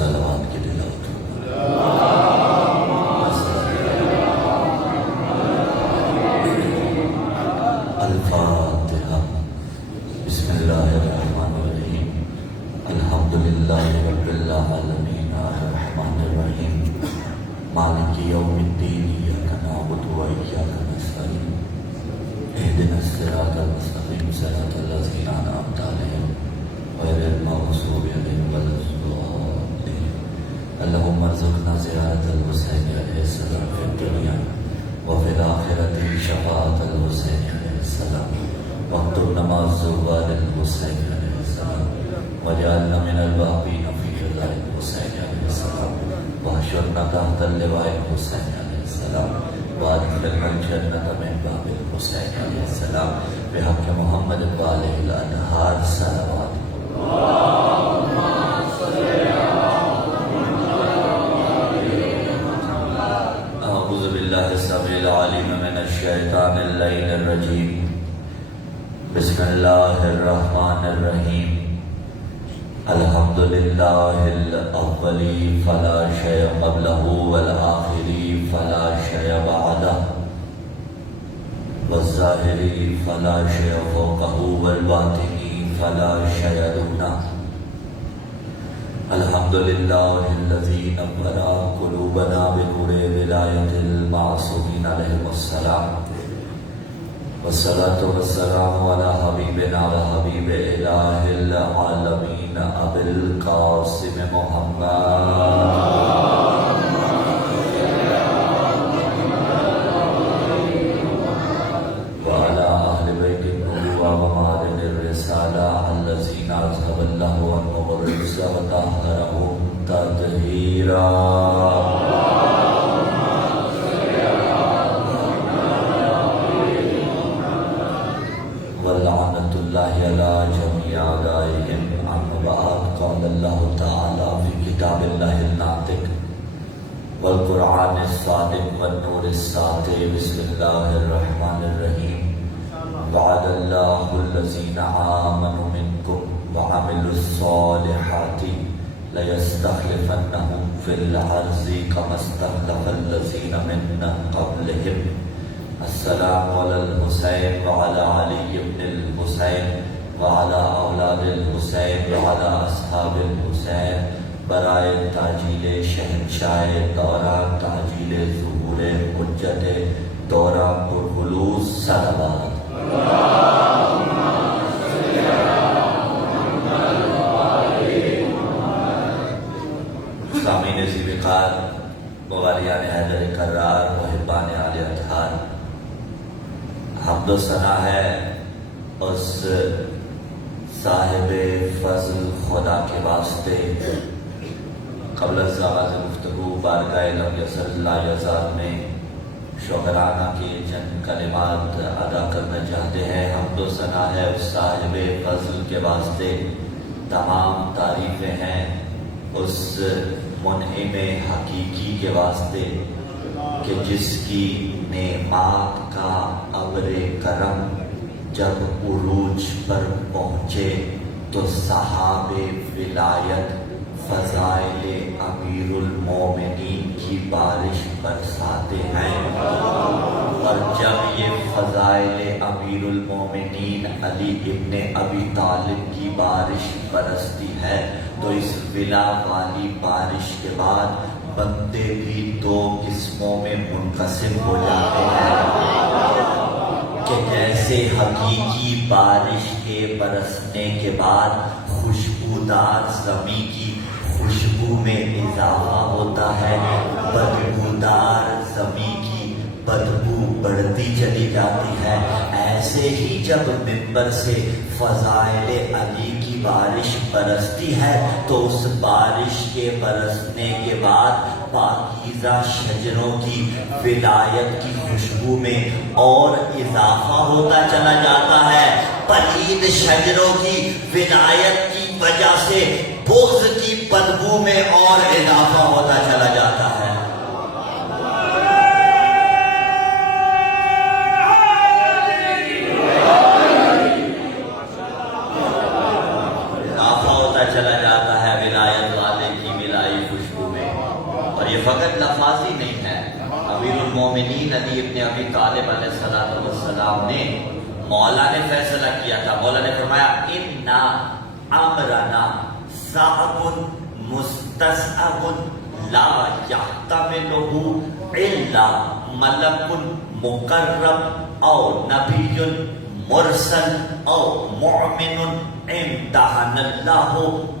صلوات کی تلاوت الفاتحہ۔ بسم اللہ الرحمن الرحیم۔ الحمدللہ رب العالمین الرحمن الرحیم مالک یوم الدین ایاک نعبد و ایاک نستعین اہدنا الصراط المستقیم صراط الذین انعمت علیہم غیر المغضوب علیہم ولا الضالین۔ اللہم ارزقنا زیارت الحسین علیہ السلام فی الدنیا وفی الآخرۃ شفاعۃ الحسین علیہ السلام واکتبنا مع الزوار الحسین علیہ السلام واجعلنا من الباقین فی رضا الحسین علیہ السلام واحشرنا تحت اللواء الحسین علیہ السلام وادخلنا الجنۃ من باب الحسین علیہ السلام بحق محمد وآلہ الاطہار صلوات۔ اعوذ باللہ السمیع العلیم من الشیطان اللعین الرجیم۔ بسم اللہ الرحمن الرحیم۔ الحمدللہ الاولی فلا شیء قبلہ والآخری فلا شیء بعدہ والظاہری فلا شیء فوقہ والباطنی فلا شیء دونہ۔ الحمدللہ الذی نور قلوبنا بنور ولایت المعصومین علیہم السلام والصلاة والسلام علی حبیبنا وحبیب الہ العالمین ابی القاسم محمد وعلی اہل بیت النبوۃ ومعادن الرسالہ الذین اذهب اللہ عنہم الرجس وطہرہم تطہیرا۔ ولعنت اللہ علی جمیع اعدائہم۔ اما بعد، قال اللہ تعالی فی کتاب اللہ الناطق والقرآن الصادق والنور الساطع۔ بسم اللہ الرحمن الرحیم۔ وعد اللہ الذین آمنوا منکم وعملوا الصالحات لیستخلفنہم فی الارض کما استخلف الذین من قبلہم۔ السلام علی الحسین وعلی علی بن الحسین وعلی اولاد الحسین وعلی اصحاب الحسین برائے تعجیل شہنشاہ دورہ تعجیل ظہور حجت دورہ پرخلوص صلوات۔ سامعین ذی وقار، موالیان حیدر کرار، محبان آل اطہار، حمد و ثنا ہے اس صاحب فضل خدا کے واسطے۔ قبل از آغاز گفتگو بارگاہ لم یزل لا یزال میں شکرانہ کے چند کلمات ادا کرنا چاہتے ہیں۔ حمد و ثنا ہے اس صاحب فضل کے واسطے، تمام تعریفیں ہیں اس منعم حقیقی کے واسطے کہ جس کی نعمات کا ابر کرم جب عروج پر پہنچے تو صحاب ولایت فضائل امیر المومنین کی بارش برساتے ہیں، اور جب یہ فضائل امیر المومنین علی ابن ابی طالب کی بارش برستی ہے تو اس ولا والی بارش کے بعد بندے بھی دو قسموں میں منقسم ہو جاتے ہیں کہ جیسے حقیقی بارش کے برسنے کے بعد خوشبودار زمین کی خوشبو میں اضافہ ہوتا ہے، بدبودار زمین کی بدبو بڑھتی چلی جاتی ہے، ایسے ہی جب منبر سے فضائل علی کی بارش برستی ہے تو اس بارش کے برسنے کے بعد پاکیزہ شجروں کی ولایت کی خوشبو میں اور اضافہ ہوتا چلا جاتا ہے، پلید شجروں کی ولایت کی وجہ سے بغض کی بدبو میں اور اضافہ ہوتا چلا جاتا ہے۔ چلا جاتا ہے ولایت والے کی ولایت فقط لفاظی نہیں ہے. امیر المومنین علی ابن ابی طالب علیہ السلام نے مولا نے فیصلہ کیا تھا. مولا نے فرمایا اِنَّا امرنا صعب مستصعب لا يحتملہ الا ملک مقرب او نبی مرسل او مؤمن امتحن اللہ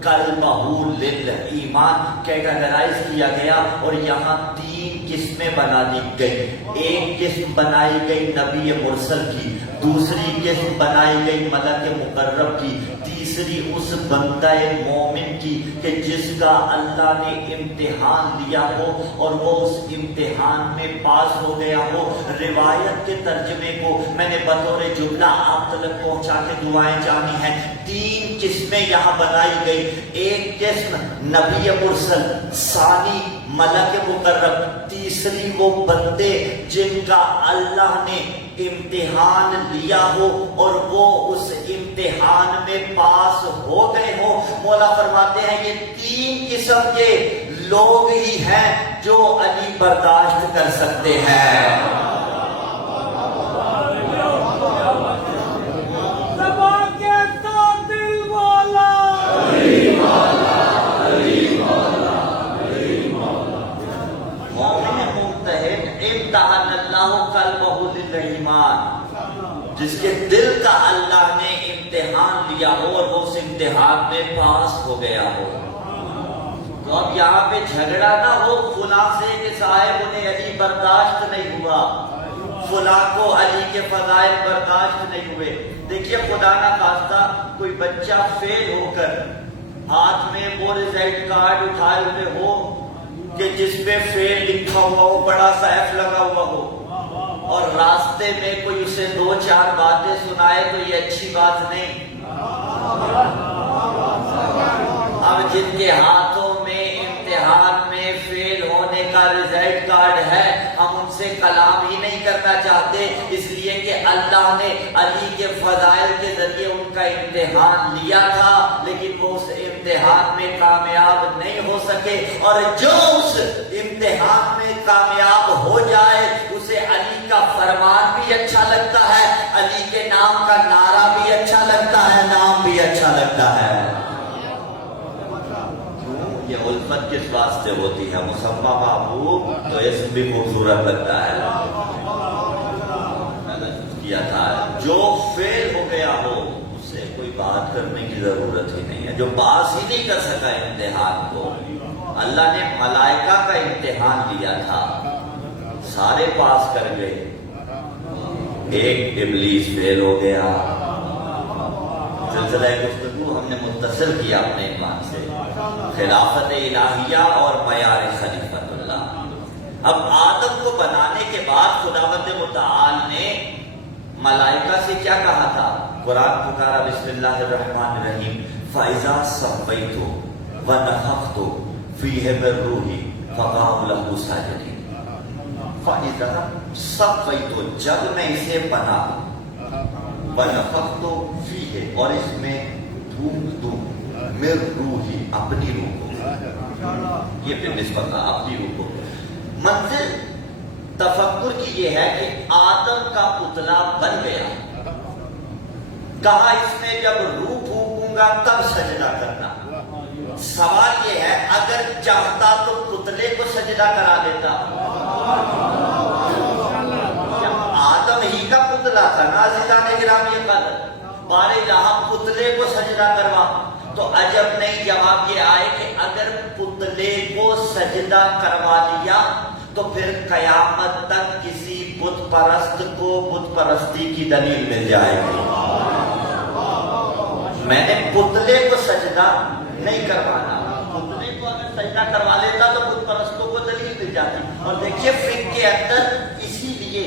قلبہ للایمان. کیٹاگرائز کیا گیا اور یہاں 3 قسمیں بنا دی گئی. ایک قسم بنائی گئی نبی مرسل کی، دوسری قسم بنائی گئی ملک مقرب کی، تیسری اس بندہ مومن کی کہ جس کا اللہ نے امتحان لیا ہو اور وہ اس امتحان میں پاس ہو گیا ہو. روایت کے ترجمے کو میں نے بطور جملہ آپ تک پہنچا کے دعائیں جانی ہیں. 3 قسمیں یہاں بنائی گئی. ایک قسم نبی مرسل، ثانی ملک مقرب، تیسری وہ بندے جن کا اللہ نے امتحان لیا ہو اور وہ اس امتحان میں پاس ہو گئے ہو. مولا فرماتے ہیں یہ 3 قسم کے لوگ ہی ہیں جو علی برداشت کر سکتے ہیں. جس کے دل کا اللہ نے امتحان لیا ہو اور وہ اس امتحان میں پاس ہو گیا ہو. تو اب یہاں پہ جھگڑا نہ ہو فلاں سے کہ صاحب انہیں علی برداشت نہیں ہوا، فلاں کو علی کے فضائل برداشت نہیں ہوئے. دیکھیے خدا نہ خواستہ کوئی بچہ فیل ہو کر ہاتھ میں وہ رزلٹ کارڈ اٹھائے ہوئے ہو کہ جس پہ فیل لکھا ہوا ہو، بڑا سا ایف لگا ہوا ہو، اور راستے میں کوئی اسے 2-4 باتیں سنائے تو یہ اچھی بات نہیں. اب جن کے ہاتھوں میں امتحان میں فیل ہونے کا رزلٹ کارڈ ہے ہم ان سے کلام ہی نہیں کرنا چاہتے، اس لیے کہ اللہ نے علی کے فضائل کے ذریعے ان کا امتحان لیا تھا لیکن وہ اس امتحان میں کامیاب نہیں ہو سکے. اور جو اس امتحان میں کامیاب ہو جائے اسے علی کا فرمان بھی اچھا لگتا ہے، علی کے نام کا نعرہ بھی اچھا لگتا ہے، نام بھی اچھا لگتا ہے. یہ الفت کس واسطے ہوتی ہے؟ مسمى محبوب تو اسم بھی خوبصورت لگتا ہے. میں نے کیا تھا جو فیل ہو گیا ہو اس سے کوئی بات کرنے کی ضرورت ہی نہیں ہے. جو پاس ہی نہیں کر سکا امتحان کو، اللہ نے ملائکہ کا امتحان لیا تھا، سارے پاس کر گئے، ایک ابلیس فیل ہو گیا. سلسلہ گفتگو ہم نے متصل کیا اپنے ایمان سے، خلافت الہیہ اور معیار خلیفت اللہ. اب آدم کو بنانے کے بعد خداوند متعال نے ملائکہ سے کیا کہا تھا؟ قرآن پکارا بسم اللہ الرحمن الرحیم فَإِذَا صَفَّيْتُ وَنَفَخْتُ فِيهِ مِن رُّوحِي فَقَعُوا لَهُ سَاجِدِينَ. فَإِذَا صَفَّيْتُ جب میں اسے بنا، وَنَفَخْتُ فِيهِ اور اس میں پھونک دوں، مِن رُّوحِي اپنی روح کو. یہ پھر نسبت اپنی روح کو. منزل تفکر کی یہ ہے کہ آدم کا پتلا بن گیا، کہا اس میں جب روح پھونکوں گا تب سجدہ کرنا. سوال یہ ہے اگر چاہتا تو پتلے کو سجدہ کرا دیتا. آدم ہی کا پتلا تھا نا عزیزان گرامی قدر، بارے جہاں پتلے کو سجدہ کروا تو عجب نہیں. جواب یہ آئے کہ اگر پتلے کو سجدہ کروا لیا تو پھر قیامت تک کسی بت پرست کو بت پرستی کی دلیل مل جائے گی. میں نے پتلے کو سجدہ نہیں کروانا، پتلے کو اگر سجدہ کروا لیتا تو بت پرستوں کو دلیل مل جاتی. اور دیکھیے فقہ کے اندر اسی لیے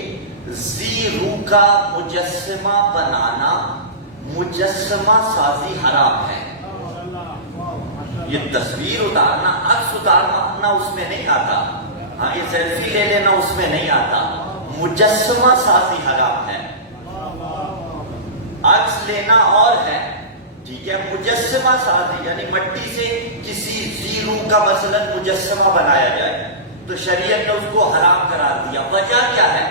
ذی روح کا مجسمہ بنانا، مجسمہ سازی حرام ہے. یہ تصویر اتارنا، عکس اتارنا اس میں نہیں آتا، ہاں یہ سیلفی لے لینا اس میں نہیں آتا. مجسمہ سازی حرام ہے. عکس لینا اور ہے، ٹھیک ہے، مجسمہ سازی یعنی مٹی سے کسی ذی روح کا مثلا مجسمہ بنایا جائے تو شریعت نے اس کو حرام قرار دیا۔ وجہ کیا ہے؟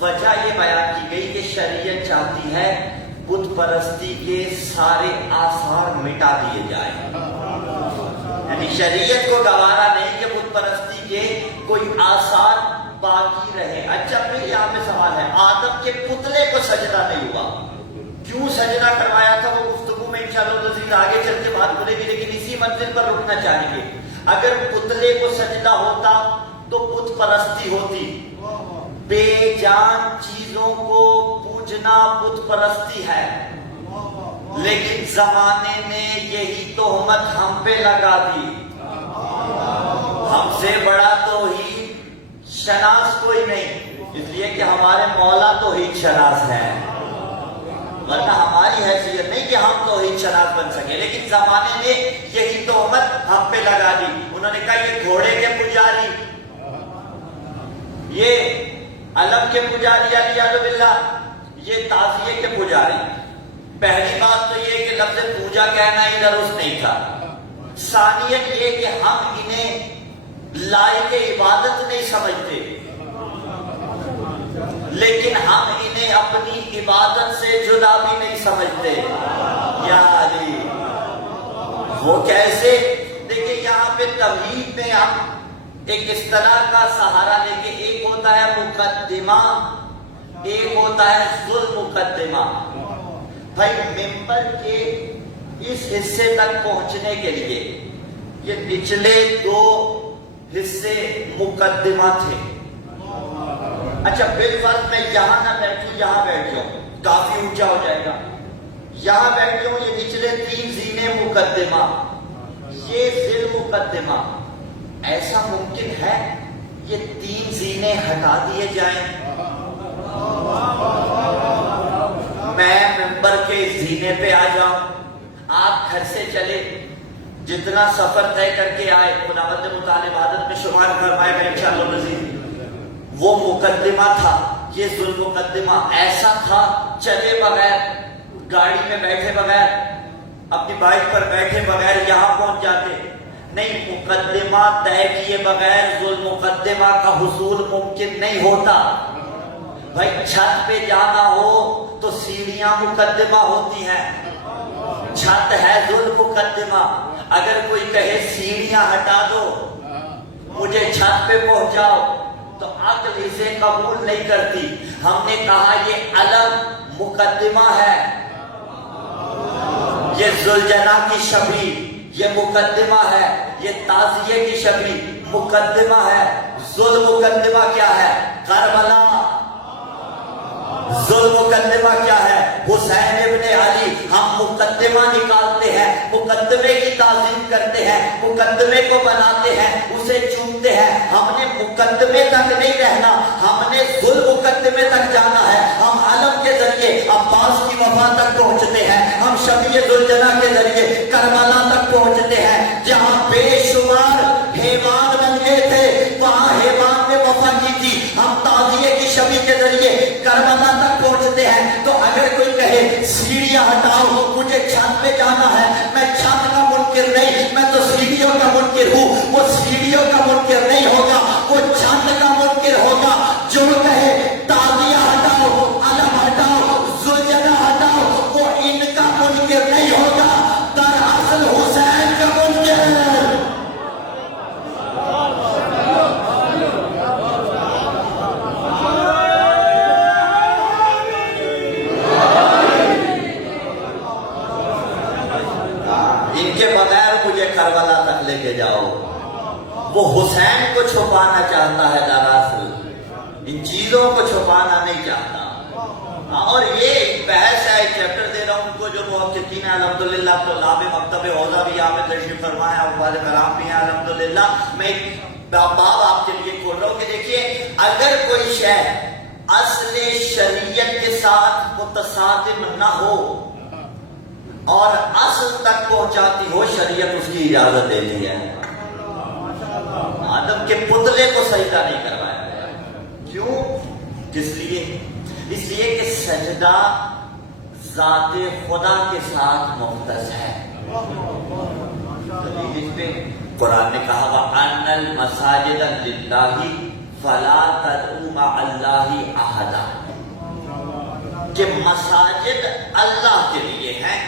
وجہ یہ بیان کی گئی کہ شریعت چاہتی ہے بت پرستی کے سارے آثار مٹا دیے جائیں، یعنی شریعت کو گوارا نہیں کہ بت پرستی کے کوئی آثار باقی رہے۔ اچھا پھر یہاں پہ سوال ہے، آدم کے پتلے کو سجدہ نہیں ہوا، کیوں سجدہ کروایا تھا؟ وہ گفتگو میں انشاءاللہ تزید آگے چل کے بات کرے گی، لیکن اسی منزل پر رکنا چاہیں گے۔ اگر پتلے کو سجدہ ہوتا تو بت پرستی ہوتی، بے جان چیزوں کو پوجنا بت پرستی ہے، لیکن زمانے نے یہی تہمت ہم پہ لگا دی۔ ہم سے بڑا توحید شناس کوئی نہیں، اس لیے کہ ہمارے مولا توحید شناس ہے، ورنہ ہماری حیثیت نہیں کہ ہم توحید شناس بن سکے، لیکن زمانے نے یہی تہمت ہم پہ لگا دی۔ انہوں نے کہا یہ گھوڑے کے پجاری، یہ علم کے پجاری، علیہ باللہ، یہ تعزیے کے پجاری۔ پہلی بات تو یہ کہ لفظ پوجا کہنا ہی درست نہیں تھا، ثانیت یہ کہ ہم انہیں لائق عبادت نہیں سمجھتے، لیکن ہم انہیں اپنی عبادت سے جدا بھی نہیں سمجھتے۔ یا علی، وہ کیسے؟ دیکھیں یہاں پہ توحید میں ہم ایک اصطلاح کا سہارا لے کے، ایک ہوتا ہے مقدمہ، ایک ہوتا ہے ذل مقدمہ۔ بھائی ممبر کے اس حصے تک پہنچنے کے لیے یہ نچلے دو حصے مقدمہ تھے۔ اچھا بالفرض میں یہاں نہ بیٹھوں، یہاں بیٹھ جاؤں، کافی اونچا ہو جائے گا، یہاں بیٹھ جاؤں، یہ نچلے 3 زینے مقدمہ، یہ ذل مقدمہ، ایسا ممکن ہے یہ 3 زینے ہٹا دیے جائیں؟ میں ممبر کے زینے پہ آ جاؤں، آپ گھر سے چلے، جتنا سفر طے کر کے آئے خداوند مطالب عادت میں شمار فرمائے گا انشاءاللہ نزید، وہ مقدمہ تھا، یہ ذل مقدمہ ایسا تھا، چلے بغیر، گاڑی میں بیٹھے بغیر، اپنی بائک پر بیٹھے بغیر یہاں پہنچ جاتے نہیں، مقدمہ طے کیے بغیر ذل مقدمہ کا حصول ممکن نہیں ہوتا۔ بھائی چھت پہ جانا ہو تو سیڑھیاں مقدمہ ہوتی ہیں، چھت ہے ذل مقدمہ، اگر کوئی کہے سیڑھیاں ہٹا دو مجھے چھت پہ پہنچاؤ تو عقل اسے قبول نہیں کرتی۔ ہم نے کہا یہ علم مقدمہ ہے، یہ ذوالجلال کی شبیہ یہ مقدمہ ہے، یہ تعزیے کی شبیہ مقدمہ ہے۔ ذل مقدمہ کیا ہے؟ کربلا۔ ذل مقدمہ کیا ہے؟ حسین ابن علی۔ ہم مقدمہ نکالتے ہیں، مقدمے کی تعظیم کرتے ہیں، مقدمے کو بناتے ہیں، اسے چومتے ہیں۔ ہم نے مقدمے تک نہیں رہنا، ہم نے ذل مقدمے تک جانا ہے۔ ہم علم کے ذریعے عباس کی وفا تک پہنچتے ہیں، ہم شفیع ذوالجلال کے ذریعے کربلا تک پہنچتے ہیں، جہاں بے شمار حیوان بن گئے تھے وہاں حیوان نے وفا کی تھی۔ ہم تعزیے کی شفیع کے ذریعے کربلا تک پہنچتے ہیں۔ تو اگر کوئی کہے سیڑھیاں ہٹاؤ مجھے چھت پہ جانا ہے، میں چھت کا منکر نہیں، میں تو سیڑھیوں کا منکر ہوں۔ وہ سیڑھیوں کا منکر نہیں ہوگا، وہ چھت کا منکر ہوگا۔ جو کہے تعزیہ ہٹاؤ، علم ہٹاؤ، ذوالجلال ہٹاؤ، وہ ان کا منکر نہیں ہوگا، دراصل حسین کا منکر ہے۔ کربلا تک لے کے جاؤ، وہ حسین کو چھپانا چاہتا ہے، دراصل ان چیزوں کو چھپانا نہیں چاہتا۔ اور یہ بحث ہے، ایک چیپٹر دے رہا ہوں ان کو جو محققین ہیں الحمدللہ، تو لاب مکتب اوضاع بھی یہاں پہ تشریف فرمائے، عباد کرام بھی ہیں الحمدللہ۔ میں ایک باب آپ کے لیے کھول رہا ہوں کہ دیکھیے اگر کوئی شے اصل شریعت کے ساتھ متصادم نہ ہو اور اصل تک پہنچاتی ہو، شریعت اس کی اجازت دیتی ہے۔ آدم کے پتلے کو سجدہ نہیں کروایا گیا، کیوں؟ اس لیے کہ سجدہ ذات خدا کے ساتھ مختص ہے۔ اس پہ قرآن نے کہا وَأَنَّ الْمَسَاجِدَ لِلَّهِ فَلَا تَدْعُوا مَعَ اللَّهِ أَحَدًا، کہ مساجد اللہ کے لیے ہیں،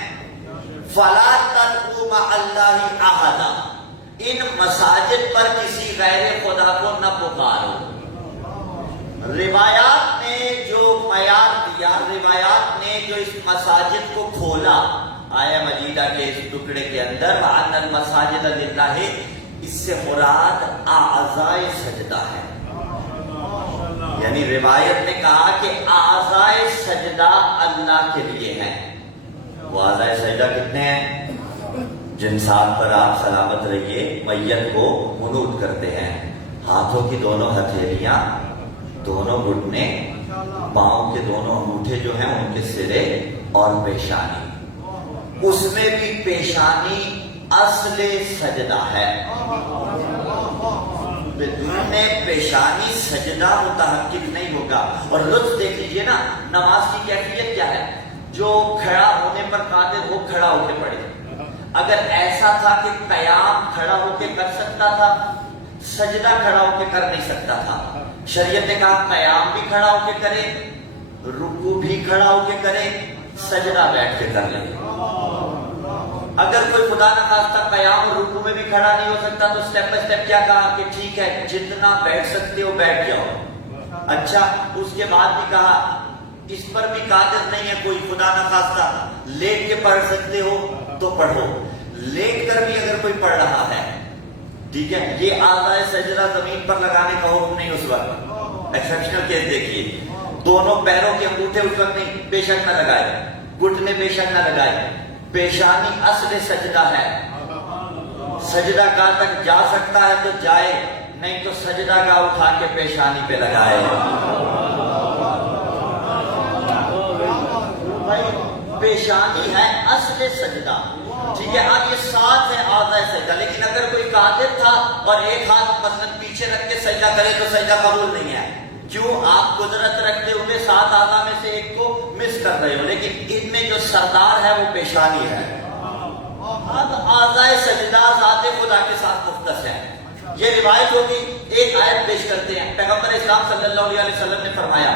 فَلَا تَدْعُوا مَعَ اللَّهِ أَحَدًا، ان مساجد پر کسی غیر خدا کو نہ پکارو۔ روایات نے جو معیار دیا، روایات نے جو اس مساجد کو کھولا آیہ مجیدہ کے اس ٹکڑے کے اندر وَأَنَّ الْمَسَاجِدَ لِلَّهِ، اس سے مراد اعضائے سجدہ ہے۔ یعنی روایت نے کہا کہ اعضائے سجدہ اللہ کے لیے ہیں۔ وہ اعضائے سجدہ کتنے ہیں؟ جن ساتھ پر آپ سلامت رہیے میت کو قنوت کرتے ہیں، ہاتھوں کی دونوں ہتھیلیاں، دونوں گھٹنے، پاؤں کے دونوں انگوٹھے جو ہیں ان کے سرے اور پیشانی، اس میں بھی پیشانی اصل سجدہ ہے۔ بدون پیشانی سجدہ متحقق نہیں ہوگا۔ اور لطف دیکھ لیجئے نا، نماز کی کیفیت کیا ہے؟ جو کھڑا ہونے پر قادر ہو کھڑا ہو کے پڑھے۔ اگر ایسا تھا کہ قیام کھڑا ہو کے کر سکتا تھا، سجدہ کھڑا ہو کے کر نہیں سکتا تھا، شریعت نے کہا قیام بھی کھڑا ہو کے کرے، رکوع بھی کھڑا ہو کے کرے، سجدہ بیٹھ کے کر لے۔ اگر کوئی خدا نہ خواستہ قیام اور رکوع میں بھی کھڑا نہیں ہو سکتا تو سٹیپ بائی سٹیپ کیا کہا کہ ٹھیک ہے جتنا بیٹھ سکتے ہو بیٹھ جاؤ۔ اچھا، اس کے بعد بھی کہا اس پر بھی قادر نہیں ہے کوئی، خدا نہ خواستہ لیٹ کے پڑھ سکتے ہو تو پڑھو، لیٹ کر بھی اگر کوئی پڑھ رہا ہے، ٹھیک ہے، یہ اعضائے سجدہ زمین پر لگانے کا حکم نہیں اس وقت۔ ایکسیپشنل کیس دیکھیے، دونوں پیروں کے انگوٹھے اس وقت نہیں، بے شک نہ لگائے، گھٹنے بے شک نہ لگائے، پیشانی اصل سجدہ ہے۔ سجدہ گاہ تک جا سکتا ہے تو جائے، نہیں تو سجدہ گاہ اٹھا کے پیشانی پہ لگائے۔ پیشانی ہے اصل سجدہ، ٹھیک ہے۔ اب یہ ساتھ ہے اعضائے سجدہ، لیکن اگر کوئی قادر تھا اور ایک ہاتھ مثلا پیچھے رکھ کے سجدہ کرے تو سجدہ قبول نہیں ہے۔ کیوں؟ آپ قدرت رکھتے ہوئے 7 اعضاء میں سے ایک کو مس کر رہے ہو، لیکن ان میں جو سردار ہے وہ پیشانی ہے۔ اب اعضائے سجدہ ذات خدا کے ساتھ مختص ہے۔ یہ روایت ہوگی، ایک آیت پیش کرتے ہیں، پیغمبر اسلام صلی اللہ علیہ وسلم نے فرمایا،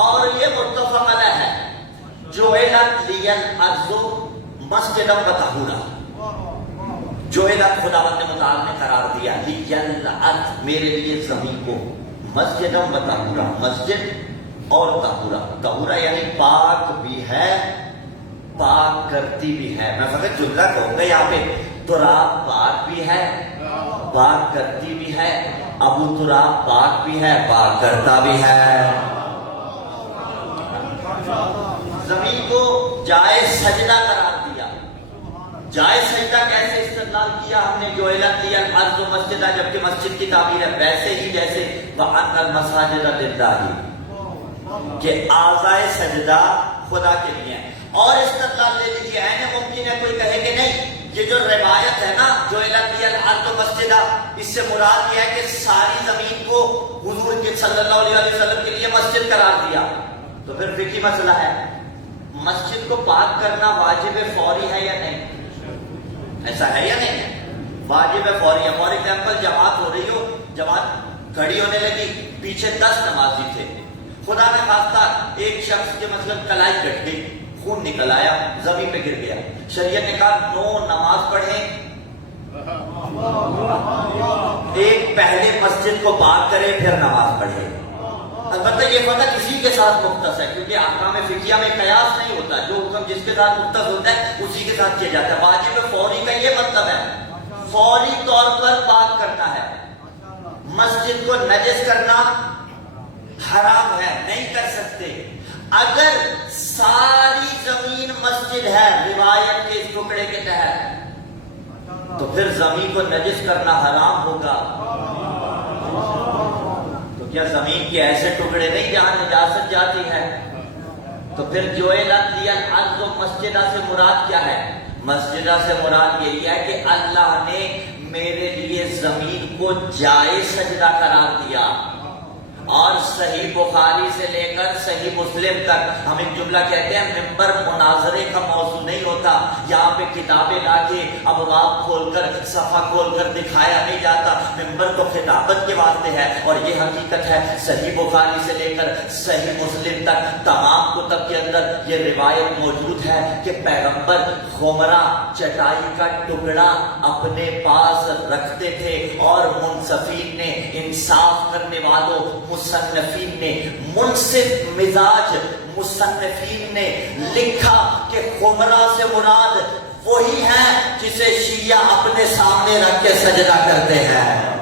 اور یہ متفق علیہ ہے، جعلت لی الارض مسجدا وطہورا، جعلت خداوند نے متعال نے قرار دیا لی الارض، میرے لیے زمین کو، مسجدا وطہورا، مسجد اور طہورا، طہورا یعنی پاک بھی ہے پاک کرتی بھی ہے۔ میں فقط جملہ کہوں گا یہاں پہ، تراب پاک بھی ہے پاک کرتی بھی ہے، ابو تراب پاک بھی ہے پاک کرتا بھی ہے۔ زمین کو جائز سجدہ قرار دیا۔ جائز سجدہ کیسے استدلال کیا ہم نے؟ جعلت لی الارض مسجدا، جبکہ مسجد کی تعبیر ہے، ویسے ہی جیسے وَأَنَّ الْمَسَاجِدَ لِلَّهِ، کہ اعضائے سجدہ خدا کے لیے ہیں۔ اور استدلال لے لیجیے، ہے نا، ممکن ہے کوئی کہے کہ نہیں، یہ جو روایت ہے نا جعلت لی الارض مسجدا، اس سے مراد یہ ہے کہ ساری زمین کو حضور کے صلی اللہ علیہ وسلم کے لیے مسجد قرار دیا، تو پھر فقہی مسئلہ ہے، مسجد کو پاک کرنا واجب فوری ہے یا نہیں؟ ایسا ہے یا نہیں ہے؟ واجب فوری ہے۔ فار ایگزامپل جماعت ہو رہی ہو، جماعت کھڑی ہونے لگی، پیچھے 10 نمازی تھے، خدا نے خواستہ ایک شخص کے مطلب کلائی کٹ گئی، خون نکل آیا، زمین پہ گر گیا، شریعت نے کہا 9 نماز پڑھیں، ایک پہلے مسجد کو پاک کرے پھر نماز پڑھے۔ البتہ یہ فقط اسی کے ساتھ مختص ہے، کیونکہ احکام فقہیہ میں قیاس نہیں ہوتا، جو حکم جس کے ساتھ مختص ہوتا ہے اسی کے ساتھ کیا جاتا ہے۔ واجب فوری کا یہ مطلب ہے فوری طور پر پاک کرنا ہے۔ مسجد کو نجس کرنا حرام ہے، نہیں کر سکتے۔ اگر ساری زمین مسجد ہے روایت کے اس ٹکڑے کے تحت، تو پھر زمین کو نجس کرنا حرام ہوگا۔ کیا زمین کے ایسے ٹکڑے نہیں جہاں نجاست جاتی ہے؟ تو پھر جعلت لی الارض مسجدہ سے مراد کیا ہے؟ مسجدہ سے مراد یہی ہے کہ اللہ نے میرے لیے زمین کو جائز سجدہ قرار دیا۔ اور صحیح بخاری سے لے کر صحیح مسلم تک ہم ایک جملہ کہتے ہیں، ممبر مناظرے کا پہ کتابیں لا کے ابواب کھول کر صفحہ کھول کر دکھایا نہیں جاتا، ممبر تو خطابت کے واسطے ہے۔ اور یہ حقیقت ہے، صحیح بخاری سے لے کر صحیح مسلم تک تمام کتب کے اندر یہ روایت موجود ہے کہ پیغمبر خمرہ چٹائی کا ٹکڑا اپنے پاس رکھتے تھے، اور منصفین نے، انصاف کرنے والوں مصنفین نے، منصف مزاج مصنفین نے لکھا کہ خمرہ سے مراد وہی ہے جسے شیعہ اپنے سامنے رکھ کے سجدہ کرتے ہیں،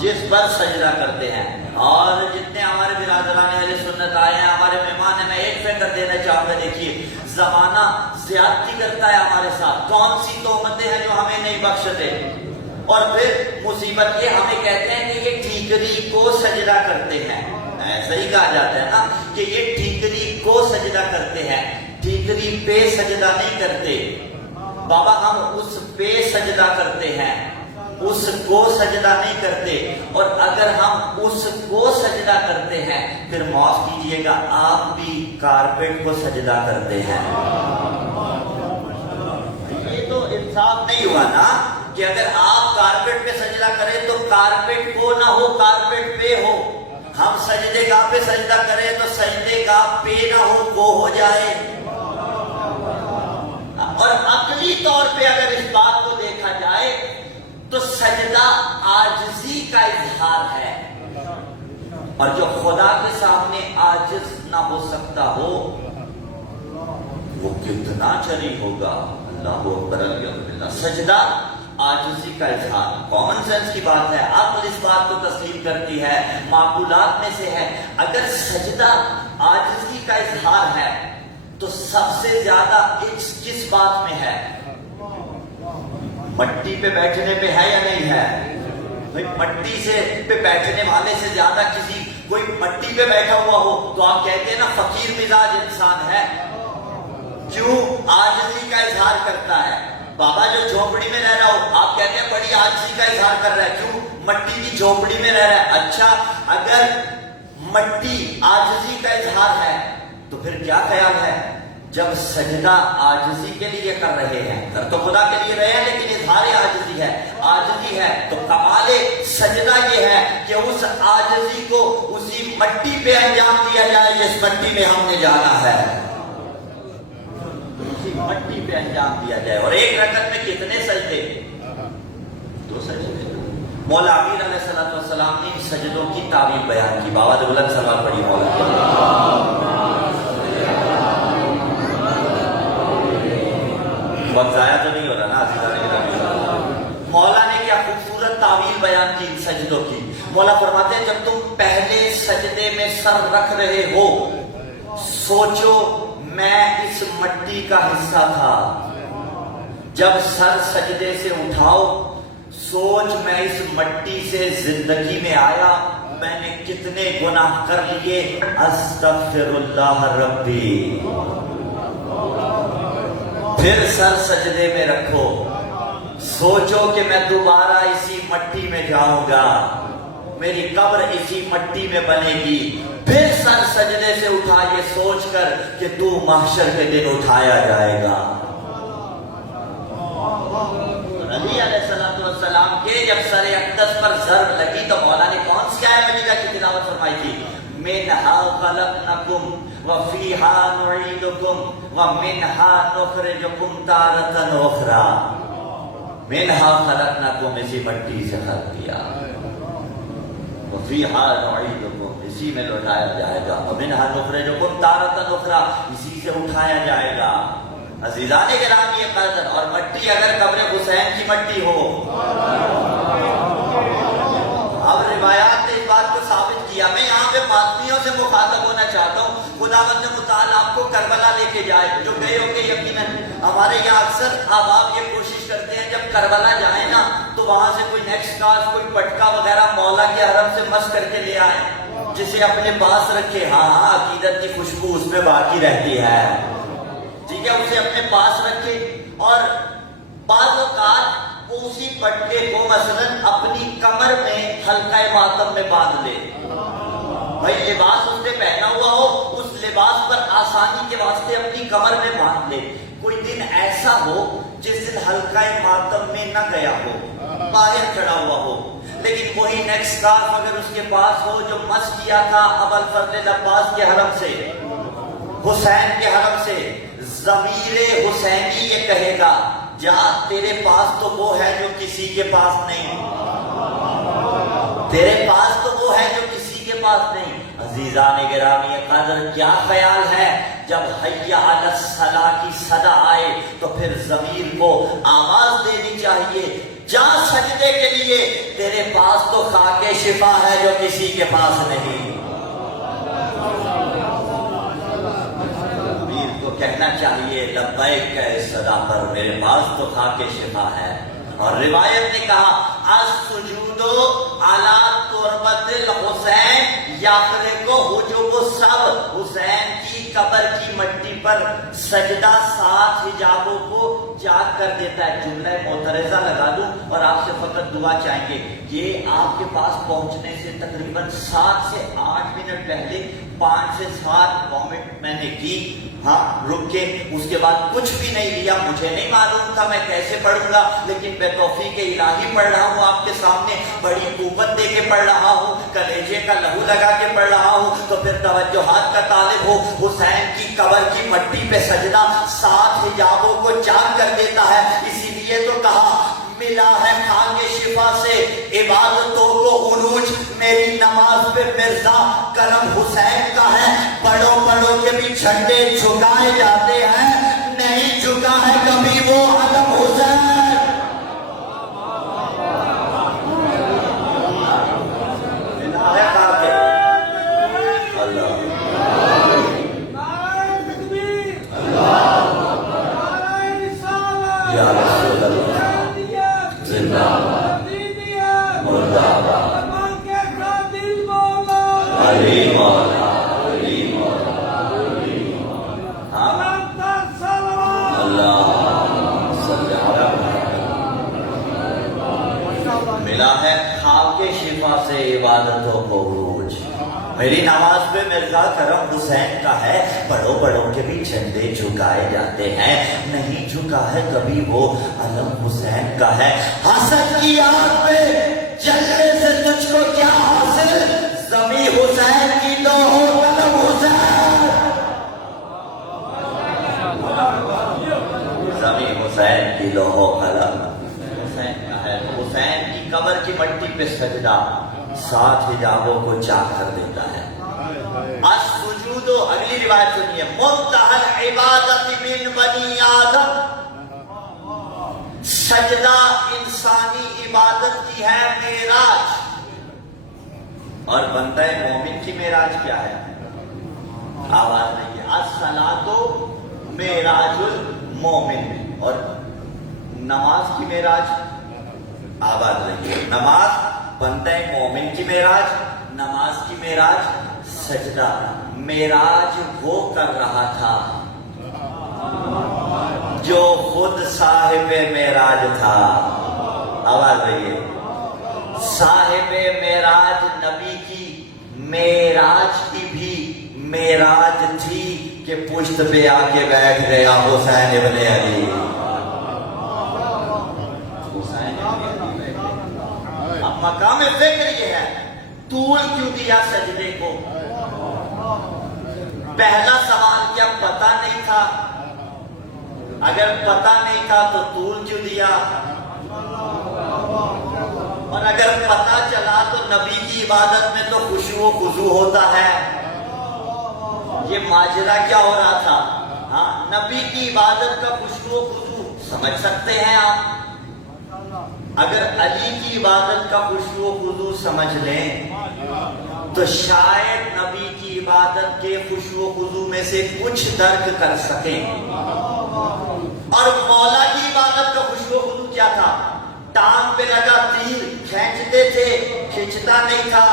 جس پر سجدہ کرتے ہیں۔ اور جتنے ہمارے برادران اہل سنت آئے ہیں، ہمارے مہمان ہیں، میں ایک فکر دینا چاہوں گا، دیکھیے زمانہ زیادتی کرتا ہے ہمارے ساتھ، کون سی تہمتیں ہیں جو ہمیں نہیں بخشتے، اور پھر مصیبت یہ ہمیں کہتے ہیں کہ یہ ٹھیکری کو سجدہ کرتے ہیں۔ صحیح کہا جاتا ہے نا کہ یہ ٹھیکری کو سجدہ کرتے ہیں، ٹھیکری پہ سجدہ نہیں کرتے۔ بابا ہم اس پہ سجدہ کرتے ہیں، اس کو سجدہ نہیں کرتے۔ اور اگر ہم اس کو سجدہ کرتے ہیں، پھر معاف کیجئے گا آپ بھی کارپیٹ کو سجدہ کرتے ہیں۔ یہ تو انصاف نہیں ہوا نا کہ اگر آپ کارپیٹ پہ سجدہ کریں تو کارپیٹ کو نہ ہو، کارپیٹ پہ ہو۔ ہم سجدے گاہ پہ سجدہ کریں تو سجدے گاہ پہ نہ ہو، وہ ہو جائے۔ اور عقلی طور پہ اگر اس بات کو دیکھا جائے تو سجدہ عاجزی کا اظہار ہے، اور جو خدا کے سامنے عاجز نہ ہو سکتا ہو وہ کتنا چری ہوگا۔ اللہ اکبر، الحمدللہ۔ سجدہ عاجزی کا اظہار، کامن سینس کی بات ہے، عقل اس بات کو تسلیم کرتی ہے، معقولات میں سے ہے۔ اگر سجدہ عاجزی کا اظہار ہے تو سب سے زیادہ کس بات میں ہے؟ مٹی پہ بیٹھنے پہ ہے یا نہیں ہے؟ بھائی مٹی سے پہ بیٹھنے والے سے زیادہ کسی کوئی مٹی پہ بیٹھا ہوا ہو تو آپ کہتے ہیں نا فقیر مزاج انسان ہے۔ کیوں؟ عاجزی کا اظہار کرتا ہے۔ بابا جو جھونپڑی میں رہ رہا ہو، آپ کہتے ہیں بڑی عاجزی کا اظہار کر رہا ہے، کیوں؟ مٹی کی جھونپڑی میں رہ رہا ہے۔ اچھا، اگر مٹی عاجزی کا اظہار ہے تو پھر کیا خیال ہے جب سجدہ عاجزی کے لیے کر رہے ہیں، کر تو خدا کے لیے رہے ہیں لیکن اظہار عاجزی ہے، عاجزی ہے، تو کمال سجدہ یہ ہے کہ اس عاجزی کو اسی مٹی پہ انجام دیا جائے جس مٹی میں ہم نے جانا ہے، اسی مٹی پہ انجام دیا جائے۔ اور ایک رکعت میں کتنے سجدے؟ 2 سجدے۔ مولا امیر علیہ السلام نے ان سجدوں کی تعبیر بیان کی۔ بابا بلند سلام پڑھی مولا۔ وقت ضائع تو نہیں ہو رہا نا عزیزان؟ مولا نے کیا خوبصورت تعبیر بیان کی ان سجدوں کی۔ مولا فرماتے ہیں جب تم پہلے سجدے میں سر رکھ رہے ہو، سوچو میں اس مٹی کا حصہ تھا۔ جب سر سجدے سے اٹھاؤ، سوچ میں اس مٹی سے زندگی میں آیا، میں نے کتنے گناہ کر لیے، استغفر اللہ ربی۔ پھر سر سجدے میں رکھو، سوچو کہ میں دوبارہ اسی مٹی میں جاؤں گا، میری قبر اسی مٹی میں بنے گی۔ پھر سر سجدے سے اٹھا یہ سوچ کر کہ تو محشر کے دن اٹھایا جائے گا۔ نبی علیہ السلام کے جب سر اقدس پر ضرب لگی تو مولا نے کون سی آیت ملیکہ کی تلاوت فرمائی تھی؟ مِنْهَا خَلَقْنَكُمْ وَفِيهَا نُعِيدُكُمْ وَمِنْهَا نُخْرِجُكُمْ تَارَةً أُخْرَىٰ۔ مِنْهَا خَلَقْنَكُمْ، اسی مٹی سے خلق کیا، وَفِيهَا نُعِيدُكُمْ، اسی میں لوٹایا جائے گا، وَمِنْهَا نُخْرِجُكُمْ تَارَةً أُخْرَىٰ، اسی سے اٹھایا جائے گا۔ عزیزان گرامی قدر، اور مٹی اگر قبر حسین کی مٹی ہو، اب روایات نے اس بات کو ثابت کیا۔ میں یہاں پہ فاطمیوں سے مخاطب ہونا چاہتا ہوں، خداوند متعال آپ کو کربلا لے کے جائے، جو گئے ہو کہ یقیناً ہمارے یہاں اکثر آپ یہ کوشش کرتے ہیں جب کربلا جائیں نا تو وہاں سے کوئی نیکسٹ کلاس، کوئی پٹکا وغیرہ مولا کے حرم سے مس کر کے لے آئے، جسے اپنے پاس رکھے۔ ہاں عقیدت کی خوشبو اس میں باقی رہتی ہے، ٹھیک ہے، اسے اپنے پاس رکھے۔ اور بعض اوقات وہ اسی پٹکے کو مثلاً اپنی کمر میں حلقہ ماتم میں باندھ لے۔ بھائی لباس اس نے پہنا ہوا ہو، اس لباس پر آسانی کے واسطے اپنی کمر میں باندھ لے. کوئی دن ایسا ہو جس دن حلقہ ماتم میں نہ گیا ہو, باہر کھڑا ہوا ہو, لیکن وہی نیک سکارف اگر اس کے پاس ہو جو مس کیا تھا ابوالفضل عباس کے حرم سے, حسین کے حرم سے, ضمیر حسینی یہ کہے گا جا تیرے پاس تو وہ ہے جو کسی کے پاس نہیں, تیرے پاس تو وہ ہے جو کسی کے پاس نہیں. عزیزان گرامی قدر, کیا خیال ہے جب حی علی الصلاۃ کی صدا آئے تو پھر ضمیر کو آواز دینی چاہیے, جا سجدے کے لیے, تیرے پاس تو خاک شفا ہے جو کسی کے پاس نہیں. ضمیر کو کہنا چاہیے لبیک کا اس صدا پر میرے پاس تو خاک شفا ہے. اور روایت نے کہا السجود علی تربت الحسین یغرق حجب الصبر, حسین کی قبر کی مٹی پر سجدہ 7 حجابوں کو چاک کر دیتا ہے. جملہ معترضہ لگا دوں اور آپ سے فقط دعا چاہیں گے. یہ آپ کے پاس پہنچنے سے تقریباً 7 سے 8 منٹ پہلے 5 سے 7 کامنٹ میں نے کی, ہاں رک کے, اس کے بعد کچھ بھی نہیں لیا. مجھے نہیں معلوم تھا میں کیسے پڑھوں گا, لیکن بے توفیق الہی پڑھ رہا ہوں آپ کے سامنے, بڑی قوت دے کے پڑھ رہا ہوں, کلیجے کا لہو لگا کے پڑھ رہا ہوں. تو پھر توجہات کا طالب ہو, حسین کی قبر کی مٹی پہ سجدہ 7 حجابوں کو چاک کر دیتا ہے. اسی لیے تو کہا ملا ہے خاک شفا سے عبادتوں کو عروج, میری نماز پہ مرزا کرم حسین کا ہے. بڑوں بڑوں کے بھی جھنڈے جھکائے جاتے ہیں, نہیں جھکا ہے کبھی وہ علم حسین. ملا ہے خاک شفا سے عبادتوں کو عروج, میری نماز پہ مرزا کرم حسین کا ہے. بڑوں بڑوں کے بھی جھنڈے جھکائے جاتے ہیں, نہیں جھکا ہے کبھی وہ علم حسین کا ہے. حسد کی آگ پہ جلنے سے تجھ کو کیا حاصل, ضمیر حسین کی تو ہو قلم حسین. ضمیر حسین کی لوہو قلم حسین کا ہے. حسین کی قبر کی مٹی پہ سجدہ 7 حجابوں کو چاک کر دیتا ہے. السجود, اگلی روایت سنیے, منتہی العبادت من بنی آدم, سجدہ انسانی عبادت کی ہے معراج. اور بندہ مومن کی معراج کیا ہے؟ آواز نہیں ہے. الصلاۃ معراج المومن, اور نماز کی معراج, آواز نہیں ہے. نماز بندہ مومن کی معراج, نماز کی معراج سجدہ. معراج وہ کر رہا تھا جو خود صاحب معراج تھا. آواز نہیں ہے. صاحب معراج نبی کی معراج کی بھی معراج تھی کہ پشت پہ آ کے بیٹھ گیا حسین ابن علی. اب مقام فکر یہ ہے, طول کیوں دیا سجدے کو؟ پہلا سوال کیا پتہ نہیں تھا؟ اگر پتہ نہیں تھا تو طول کیوں دیا؟ اور اگر پتہ چلا تو نبی کی عبادت میں تو خشوع و خضوع ہوتا ہے. یہ ماجرا کیا ہو رہا تھا؟ ہاں, نبی کی عبادت کا خشوع و خضوع سمجھ سکتے ہیں آپ. اگر علی کی عبادت کا خشوع و خضوع سمجھ لیں تو شاید نبی کی عبادت کے خشوع و خضوع میں سے کچھ درک کر سکیں. اور مولا کی عبادت کا خشوع و خضوع کیا تھا؟ ٹانگ پہ لگا تیر کھینچتے تھے, کھینچتا نہیں تھا.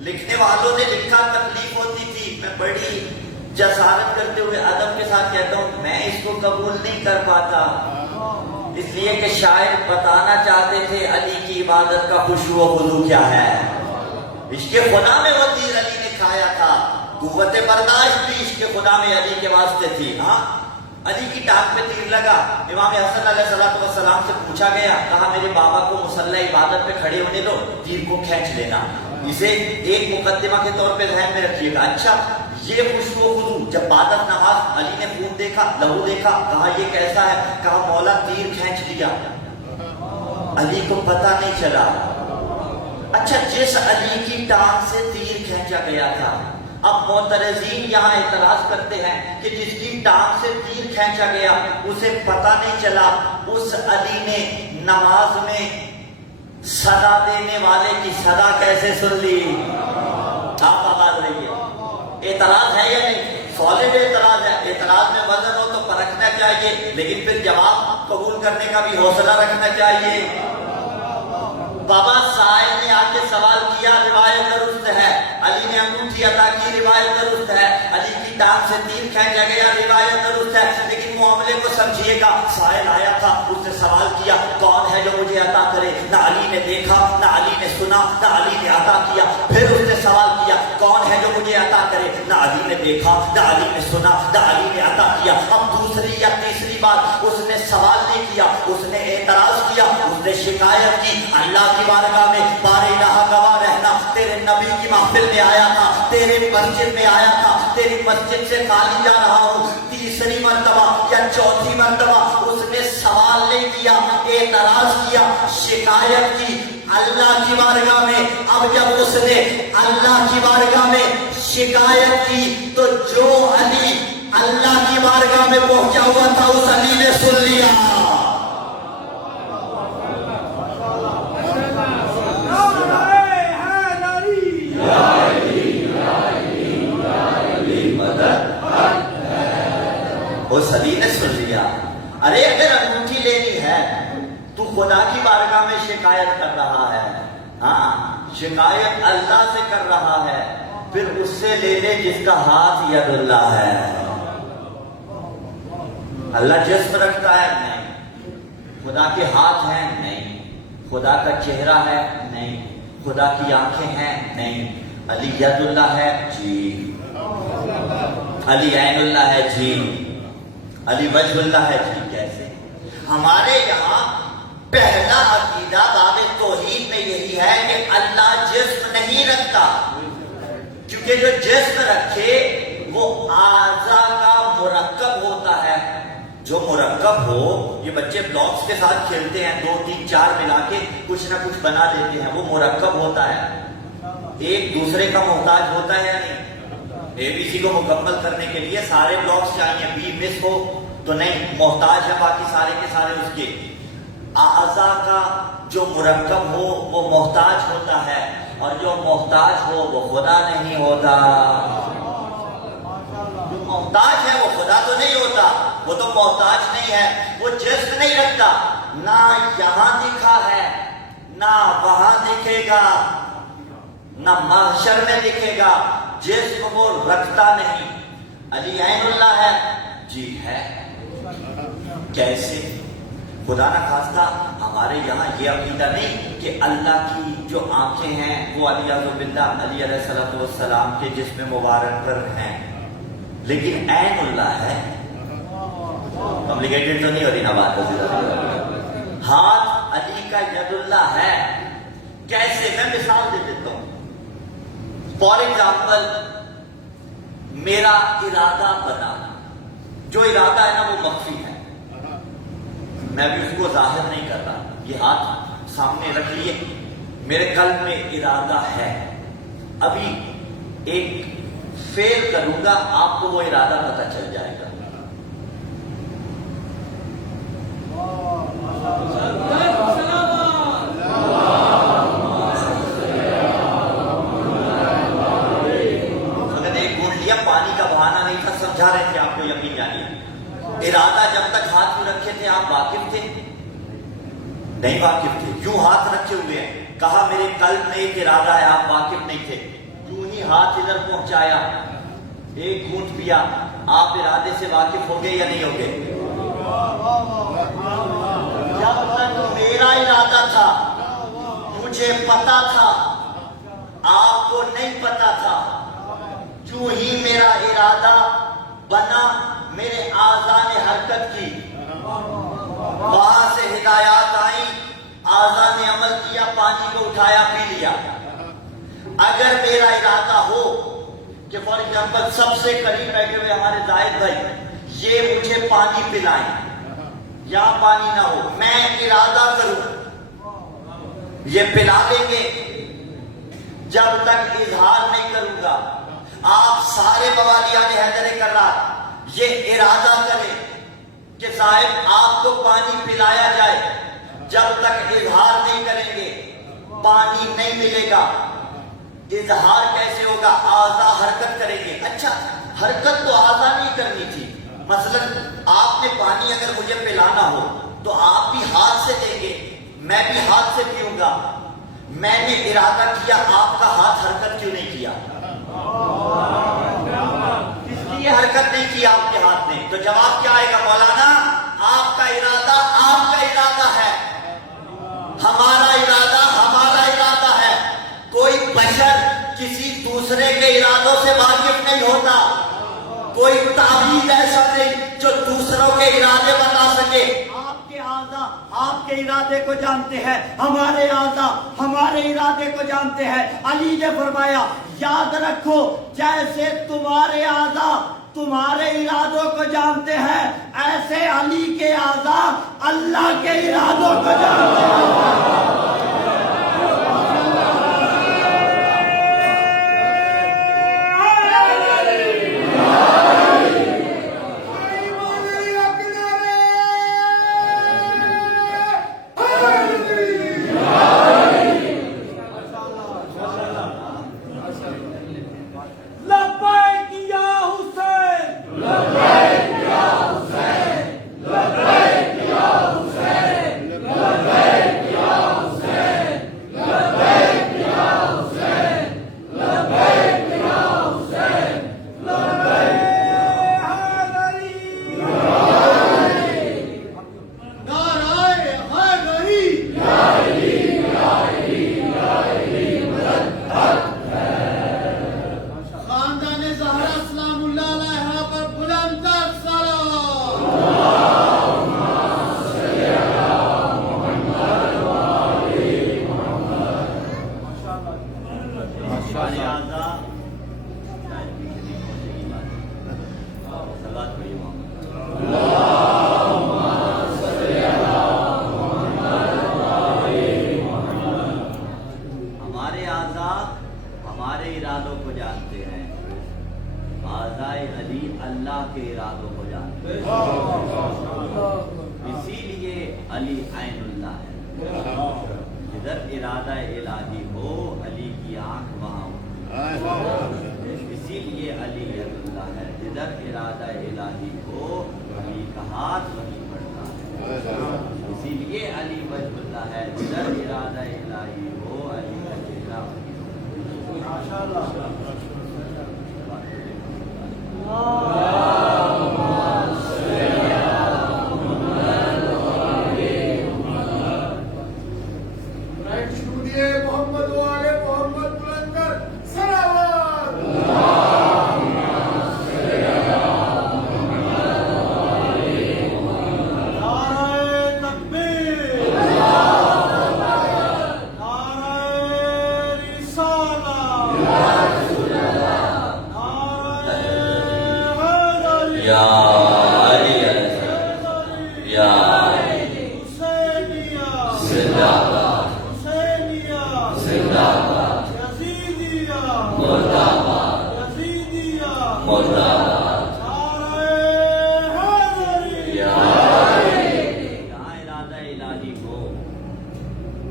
لکھنے والوں نے لکھا تکلیف ہوتی تھی. میں بڑی جسارت کرتے ہوئے ادب کے ساتھ کہتا ہوں میں اس کو قبول نہیں کر پاتا, اس لیے کہ شاید بتانا چاہتے تھے علی کی عبادت کا خشوع و خضوع کیا ہے. عشق خدا میں وہ تیر علی نے کھایا تھا, قوت برداشت بھی عشق خدا میں علی کے واسطے تھی. ہاں علی کی ٹانگ پہ تیر لگا. امام حسن علیہ السلام سے پوچھا گیا, کہا میرے بابا کو مصلی عبادت پہ کھڑے ہونے دو, تیر کو کھینچ لینا. اسے ایک مقدمہ کے طور پہ ذہن میں رکھیے گا. اچھا یہ خوشو و خضوع جب عبادت نماز, علی نے خون دیکھا, لہو دیکھا, کہا یہ کیسا ہے؟ کہا مولا تیر کھینچ لیا. علی کو پتہ نہیں چلا. اچھا جس علی کی ٹانگ سے تیر کھینچا گیا تھا, اب معترضین یہاں اعتراض کرتے ہیں کہ جس کی ٹانگ سے تیر کھینچا گیا اسے پتہ نہیں چلا, اس علی نے نماز میں صدا دینے والے کی صدا کیسے سن لی؟ آپ آواز رہی ہے. اعتراض ہے یا نہیں؟ سالڈ اعتراض ہے. اعتراض میں وزن ہو تو پرکھنا چاہیے, لیکن پھر جواب قبول کرنے کا بھی حوصلہ رکھنا چاہیے. بابا سائل نے آ کے سوال کیا, روایت درست ہے. علی نے انگوٹھی عطا کی, روایت درست ہے. علی کی ٹانگ سے تیر کھینچا گیا, روایت درست ہے. لیکن معاملے کو سمجھیے گا. سائل آیا تھا, اس نے سوال کیا کون ہے جو مجھے عطا کرے؟ نہ علی نے دیکھا, نہ علی نے سنا, نہ علی نے عطا کیا. پھر اس نے سوال کیا کون ہے جو مجھے عطا کرے؟ نہ علی نے دیکھا, نہ علی نے سنا, نہ علی نے عطا کیا. اب دوسری یا تیسری بار اس نے سوال نہیں کیا, اس نے اعتراض کیا, اس نے شکایت کی. اللہ کی بارگاہ میں بار الہ گواہ رہنا, تیرے نبی کی محفل میں آیا تھا, تیرے مسجد میں آیا تھا, تیری مسجد سے خالی جا رہا ہوں. تیسری مرتبہ یا چوتھی مرتبہ اس نے سوال نہیں کیا, اعتراض کیا, شکایت کی اللہ کی بارگاہ میں. اب جب اس نے اللہ کی بارگاہ میں شکایت کی تو جو علی اللہ کی بارگاہ میں پہنچا ہوا تھا اس علی نے سن لیا. اس علی نے سن لیا. ارے اگر انگوٹھی لینی ہے تو خدا کی بارگاہ میں شکایت کر رہا ہے, ہاں شکایت اللہ سے کر رہا ہے, پھر اس سے لے لے جس کا ہاتھ ید اللہ ہے. اللہ جسم رکھتا ہے نہیں, خدا کے ہاتھ ہیں نہیں, خدا کا چہرہ ہے نہیں, خدا کی آنکھیں ہیں نہیں. علی ید اللہ ہے جی, علی عین اللہ ہے جی, علی وجہ اللہ ہے جی. کیسے؟ ہمارے یہاں پہلا عقیدہ باب توحید میں یہی ہے کہ اللہ جسم نہیں رکھتا, کیونکہ جو جسم رکھے وہ اعضاء کا مرکب ہوتا ہے. جو مرکب ہو, یہ بچے بلاکس کے ساتھ کھیلتے ہیں, 2 3 4 ملا کے کچھ نہ کچھ بنا لیتے ہیں, وہ مرکب ہوتا ہے. ایک دوسرے کا محتاج ہوتا ہے یا نہیں؟ اے بی سی کو مکمل کرنے کے لیے سارے بلاکس چاہیے, بی مس ہو تو نہیں, محتاج ہے باقی سارے کے سارے اس کے. اعضاء کا جو مرکب ہو وہ محتاج ہوتا ہے, اور جو محتاج ہو وہ خدا نہیں ہوتا. جو محتاج ہے وہ خدا تو نہیں ہوتا, وہ تو محتاج نہیں ہے, وہ جسم نہیں رکھتا. نہ یہاں دکھا ہے, نہ وہاں دکھے گا, نہ محشر میں دکھے گا. جسم وہ رکھتا نہیں. علی عین اللہ ہے جی, ہے. کیسے؟ خدا نہ خواستہ ہمارے یہاں یہ عقیدہ نہیں کہ اللہ کی جو آنکھیں ہیں وہ علی باللہ علی علیہ السلام کے جسم مبارک پر ہیں, لیکن عین اللہ ہے. کمپلیکیٹڈ تو نہیں ہو رہی نا بات؟ ہاتھ علی کا ید اللہ ہے. کیسے؟ میں مثال دے دیتا ہوں. فار ایگزامپل میرا ارادہ بنا, جو ارادہ ہے نا وہ مخفی ہے, میں بھی اس کو ظاہر نہیں کرتا. یہ ہاتھ سامنے رکھ لیے, میرے قلب میں ارادہ ہے, ابھی ایک فعل کروں گا آپ کو وہ ارادہ پتہ چل جائے گا. اگر ایک گھونٹ لیا, پانی کا بہانا نہیں تھا, سمجھا رہے تھے آپ کو, یقین جانیے. ارادہ جب تک ہاتھ میں رکھے تھے آپ واقف تھے نہیں؟ واقف تھے. یوں ہاتھ رکھے ہوئے ہیں, کہا میرے قلب میں ایک ارادہ ہے, آپ واقف نہیں تھے. یوں ہی ہاتھ ادھر پہنچایا, ایک گھونٹ پیا, آپ ارادے سے واقف ہو گئے یا نہیں ہو گئے؟ جب تک میرا ارادہ تھا مجھے پتا تھا, آپ کو نہیں پتا تھا. یوں ہی میرا ارادہ بنا، میرے اعضاء نے حرکت کی، وہاں سے ہدایات آئیں، اعضاء نے عمل کیا، پانی کو اٹھایا، پی لیا۔ اگر میرا ارادہ ہو کہ فار ایگزامپل سب سے قریب بیٹھے ہوئے ہمارے زاہد بھائی یہ مجھے پانی پلائیں، یا پانی نہ ہو، میں ارادہ کروں یہ پلا دیں گے، جب تک اظہار نہیں کروں گا آپ سارے موالیان حیدر کرار یہ ارادہ کریں کہ صاحب آپ کو پانی پلایا جائے، جب تک اظہار نہیں کریں گے پانی نہیں ملے گا۔ اظہار کیسے ہوگا؟ اعضاء حرکت کریں گے۔ اچھا حرکت تو اعضاء نہیں کرنی تھی، مثلا آپ نے پانی اگر مجھے پلانا ہو تو آپ بھی ہاتھ سے دیں گے، میں بھی ہاتھ سے پیوں گا، میں نے ارادہ کیا، آپ کا ہاتھ حرکت کیوں نہیں کیا؟ اس لیے حرکت نہیں کی آپ کے ہاتھ نے۔ تو جواب کیا آئے گا مولانا؟ آپ کا ارادہ ہے، ہمارا ارادہ ہے۔ کوئی بشر کسی دوسرے کے ارادوں سے واقف نہیں ہوتا، کوئی تعویذ ایسا نہیں جو دوسروں کے ارادے بتا سکے۔ آپ کے اعضاء آپ کے ارادے کو جانتے ہیں، ہمارے اعضاء ہمارے ارادے کو جانتے ہیں۔ علی نے فرمایا یاد رکھو جیسے تمہارے اعضاء تمہارے ارادوں کو جانتے ہیں، ایسے علی کے اعضاء اللہ کے ارادوں کو جانتے ہیں۔ ہمارے ارادوں کو جانتے ہیں، اعضائے علی اللہ کے ارادوں کو جانتے ہیں، اسی لیے علی عین اللہ ہے۔ جدھر ارادہ الہی ہو علی کی آنکھ وہاں ہو، اسی لیے علی ید اللہ ہے۔ جدھر ارادہ الہی ہو علی کا ہاتھ وہیں بڑھتا ہے، اسی لیے علی وجہ اللہ ہے۔ جدھر ارادہ الہی ہو علی کا چہرہ وہیں محمد والے محمد بلند کر سلام۔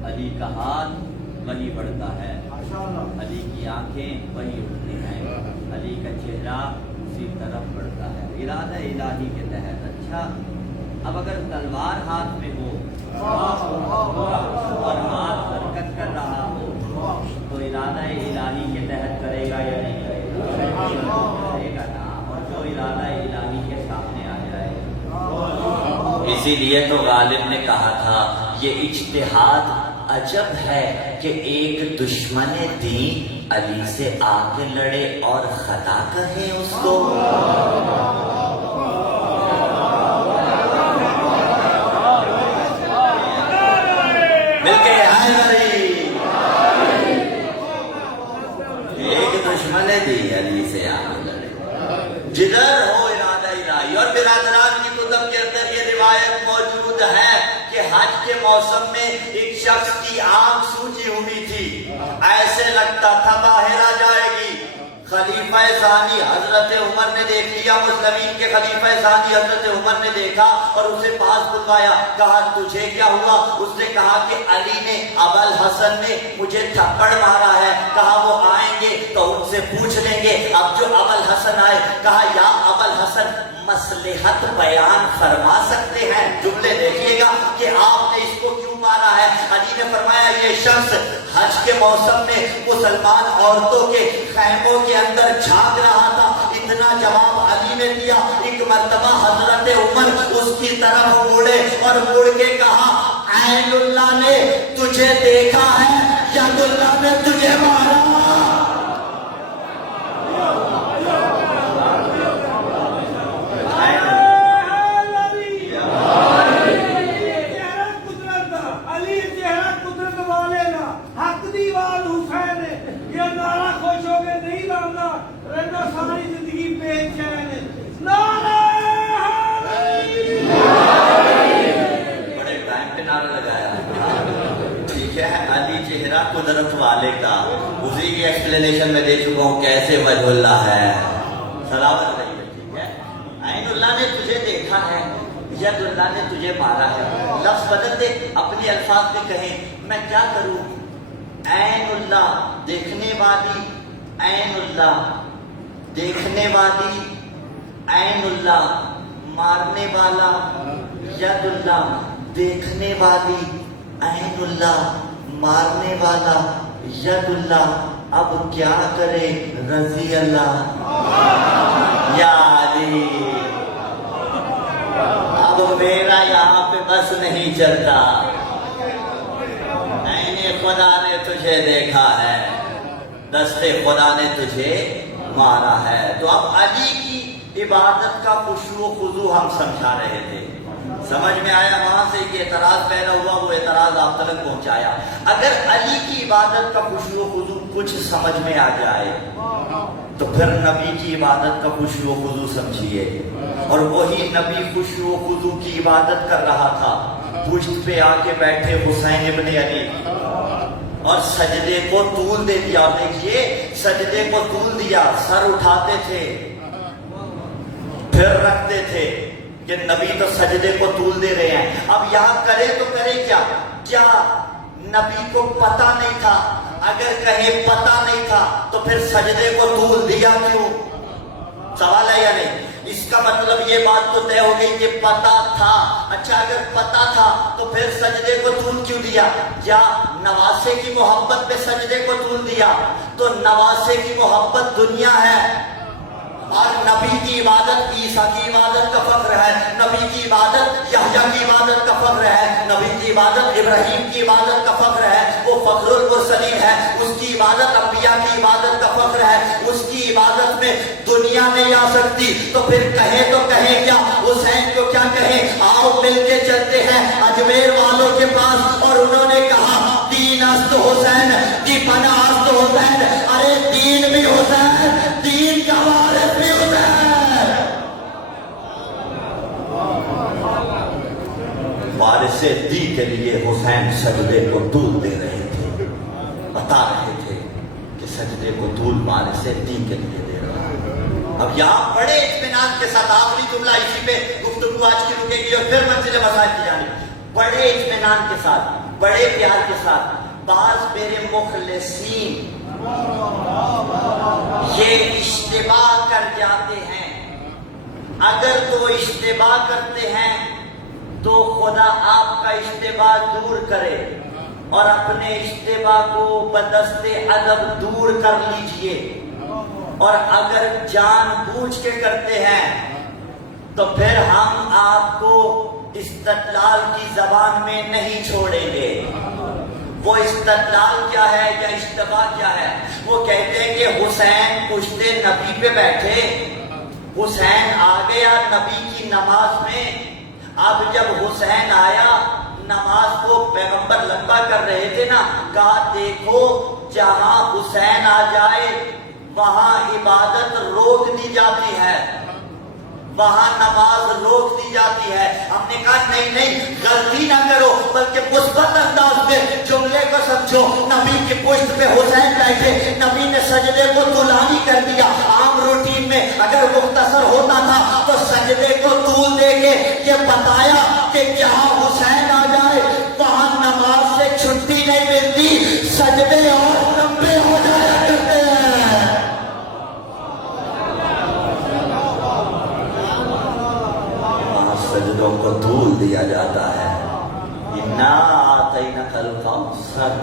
علی کا ہاتھ وہی بڑھتا ہے، علی کی آنکھیں وہی اٹھتی ہیں، علی کا چہرہ اسی طرف بڑھتا ہے ارادہ الہی کے تحت۔ اچھا اب اگر تلوار ہاتھ میں ہو اور ہاتھ حرکت کر رہا ہو تو ارادہ الہی کے تحت کرے گا یا نہیں کرے گا؟ کرے گا نا، اور جو ارادہ الہی کے سامنے آ جائے۔ اسی لیے تو غالب نے کہا تھا یہ اجتہاد عجب ہے کہ ایک دشمن دین علی سے آ کے لڑے اور خطا کہیں اس کو؟ مل کے ایک دشمن دی علی سے آ کے لڑے، جدھر ہو ارادہ الہی۔ اور برادران کی کتب کے اندر یہ روایت موجود ہے کہ حج کے موسم میں ایک شخص کی آنکھ سوجی ہوئی تھی، ایسے لگتا تھا باہر آ جائے گی۔ خلیفہ ثانی حضرت عمر نے دیکھ لیا، مسلمین کے خلیفہ ثانی حضرت عمر نے دیکھا اور اسے پاس بلوایا، کہا تجھے کیا ہوا؟ اس نے کہا کہ علی نے، ابوالحسن نے مجھے تھپڑ مارا ہے۔ کہا وہ آئیں گے تو ان سے پوچھ لیں گے۔ اب جو ابوالحسن آئے، کہا یا ابوالحسن مصلحت بیان فرما سکتے ہیں؟ جملے دیکھیے گا کہ آپ نے اس کو کیوں مارا ہے۔ علی نے فرمایا یہ شخص حج کے موسم میں مسلمان عورتوں کے خیموں کے اندر جھانک رہا تھا۔ اتنا جواب علی نے دیا، ایک مرتبہ حضرت عمر اس کی طرف مڑے اور مڑ کے کہا عین اللہ نے تجھے دیکھا ہے، ید اللہ نے تجھے مارا۔ قدرت والے کا اسی کی ایکسپلینیشن میں دے چکا ہوں کیسے وجہ اللہ ہے، سلامت رہیے، ٹھیک ہے۔ عین اللہ نے تجھے دیکھا ہے، ید اللہ نے تجھے مارا ہے۔ لفظ بدل دے، اپنی الفاظ میں کہیں میں کیا کروں؟ عین اللہ دیکھنے والی، عین اللہ دیکھنے والی، عین اللہ مارنے والا، ید اللہ دیکھنے والی، عین اللہ مارنے والا، ید اللہ اب کیا کرے رضی اللہ۔ یا علی اب میرا یہاں پہ بس نہیں چلتا، عین خدا نے تجھے دیکھا ہے، دست خدا نے تجھے مارا ہے۔ تو اب علی کی عبادت کا خشوع و خضوع ہم سمجھا رہے تھے، سمجھ میں آیا؟ وہاں سے ایک اعتراض پیدا ہوا، وہ اعتراض آپ تک پہنچایا۔ اگر علی کی عبادت کا خشوع و خضوع کچھ سمجھ میں آ جائے تو پھر نبی کی عبادت کا خشوع و خضوع سمجھیے۔ اور وہی نبی خشوع و خضوع کی عبادت کر رہا تھا، پشت پہ آ کے بیٹھے حسین ابن علی اور سجدے کو طول دے دیا۔ دیکھیے سجدے کو طول دیا، سر اٹھاتے تھے پھر رکھتے تھے کہ نبی تو سجدے کو طول دے رہے ہیں۔ اب یہاں کرے تو کرے کیا؟ کیا نبی کو پتا نہیں تھا؟ اگر کہیں پتا نہیں تھا تو پھر سجدے کو طول دیا کیوں؟ سوال ہے یا نہیں؟ اس کا مطلب یہ بات تو طے ہو گئی کہ پتا تھا۔ اچھا اگر پتا تھا تو پھر سجدے کو طول کیوں دیا؟ یا نواسے کی محبت میں سجدے کو طول دیا؟ تو نواسے کی محبت دنیا ہے اور نبی کی عبادت عیسیٰ کی عبادت کا فخر ہے، نبی کی عبادت یحییٰ کی عبادت کا فخر ہے، نبی کی عبادت ابراہیم کی عبادت کا فخر ہے، وہ فخر المرسلین ہے، اس کی عبادت انبیاء کی عبادت کا فخر ہے، اس کی عبادت میں دنیا نہیں آ سکتی۔ تو پھر کہیں تو کہیں کیا؟ حسین کو کیا کہیں؟ آؤ مل کے چلتے ہیں اجمیر والوں کے پاس، اور انہوں نے کہا دین است حسین کی پناہ است حسین۔ ارے دین بھی حسین، دین کا وارث بھی حسین۔ وارث دی کے لیے حسین سجدے کو طول دے رہے تھے، بتا رہے تھے کہ سجدے کو طول وارث دی کے لیے دے رہا ہے۔ اب یہاں بڑے اطمینان کے ساتھ آخری جملہ اسی پہ گفتگو آج کی رکے گی اور پھر منزل مسائل کی جانب بڑے اطمینان کے ساتھ، بڑے پیار کے ساتھ بعض میرے مخلصین یہ اشتباہ کر جاتے ہیں۔ اگر تو اشتباہ کرتے ہیں تو خدا آپ کا اشتباہ دور کرے اور اپنے اشتباہ کو بدست ادب دور کر لیجئے، اور اگر جان بوجھ کے کرتے ہیں تو پھر ہم آپ کو استدلال کی زبان میں نہیں چھوڑیں گے۔ وہ استدلال کیا ہے یا اشتباہ کیا ہے؟ وہ کہتے ہیں کہ حسین پشت نبی پہ بیٹھے، حسین آ گیا نبی کی نماز میں. اب جب حسین آیا نماز کو پیغمبر لمبا کر رہے تھے نا، کہا دیکھو جہاں حسین آ جائے وہاں عبادت روک دی جاتی ہے، وہاں نماز روک دی جاتی ہے. ہم نے کہا نہیں نہیں، غلطی نہ کرو بلکہ مثبت انداز میں جملے کو سمجھو. نبی کی پشت پہ حسین بیٹھے، نبی نے سجدے کو طولانی کر دیا. عام روٹین میں اگر مختصر ہوتا تھا تو سجدے کو طول دے کے یہ بتایا کہ جہاں حسین آ جائے وہاں نماز سے چھٹی نہیں ملتی، سجدے اور لمبے ہو جایا کرتے ہیں. سجدوں کو طول دیا جاتا ہے. اِنَّا آتَيْنَكَ الْكَوْثَرَ،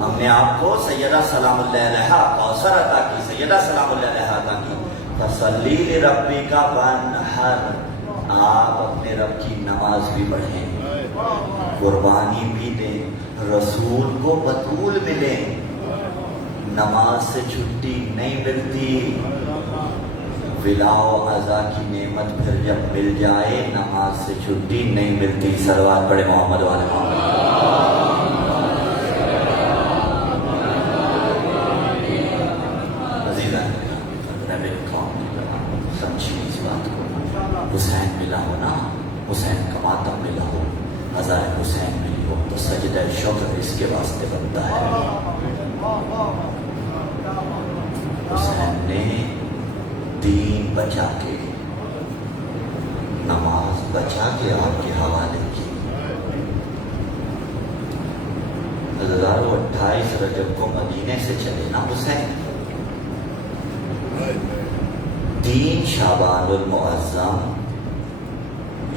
ہم نے آپ کو سیدہ سلام اللہ علیہا کوثر عطا کی، سیدہ سلام اللہ علیہا عطا کی. فَصَلِّ لِرَبِّكَ وَانْحَرْ، آپ اپنے رب کی نماز بھی پڑھیں، قربانی بھی دیں، رسول کو بطول ملیں. نماز سے چھٹی نہیں ملتی. ولا و عزا کی نعمت پھر جب مل جائے نماز سے چھٹی نہیں ملتی. صلوات پڑھے محمد والے محمد. عزیزان سمجھیے اس بات کو. حسین ملا ہو نا، حسین کا ماتم ملا ہو، عزائے حسین ملی ہو تو سجدہ شکر اس کے واسطے بنتا ہے. حسین نے دین بچا کے، نماز بچا کے آپ کے حوالے کی. 28 رجب کو مدینے سے چلے نا حسین. 3 شعبان المعظم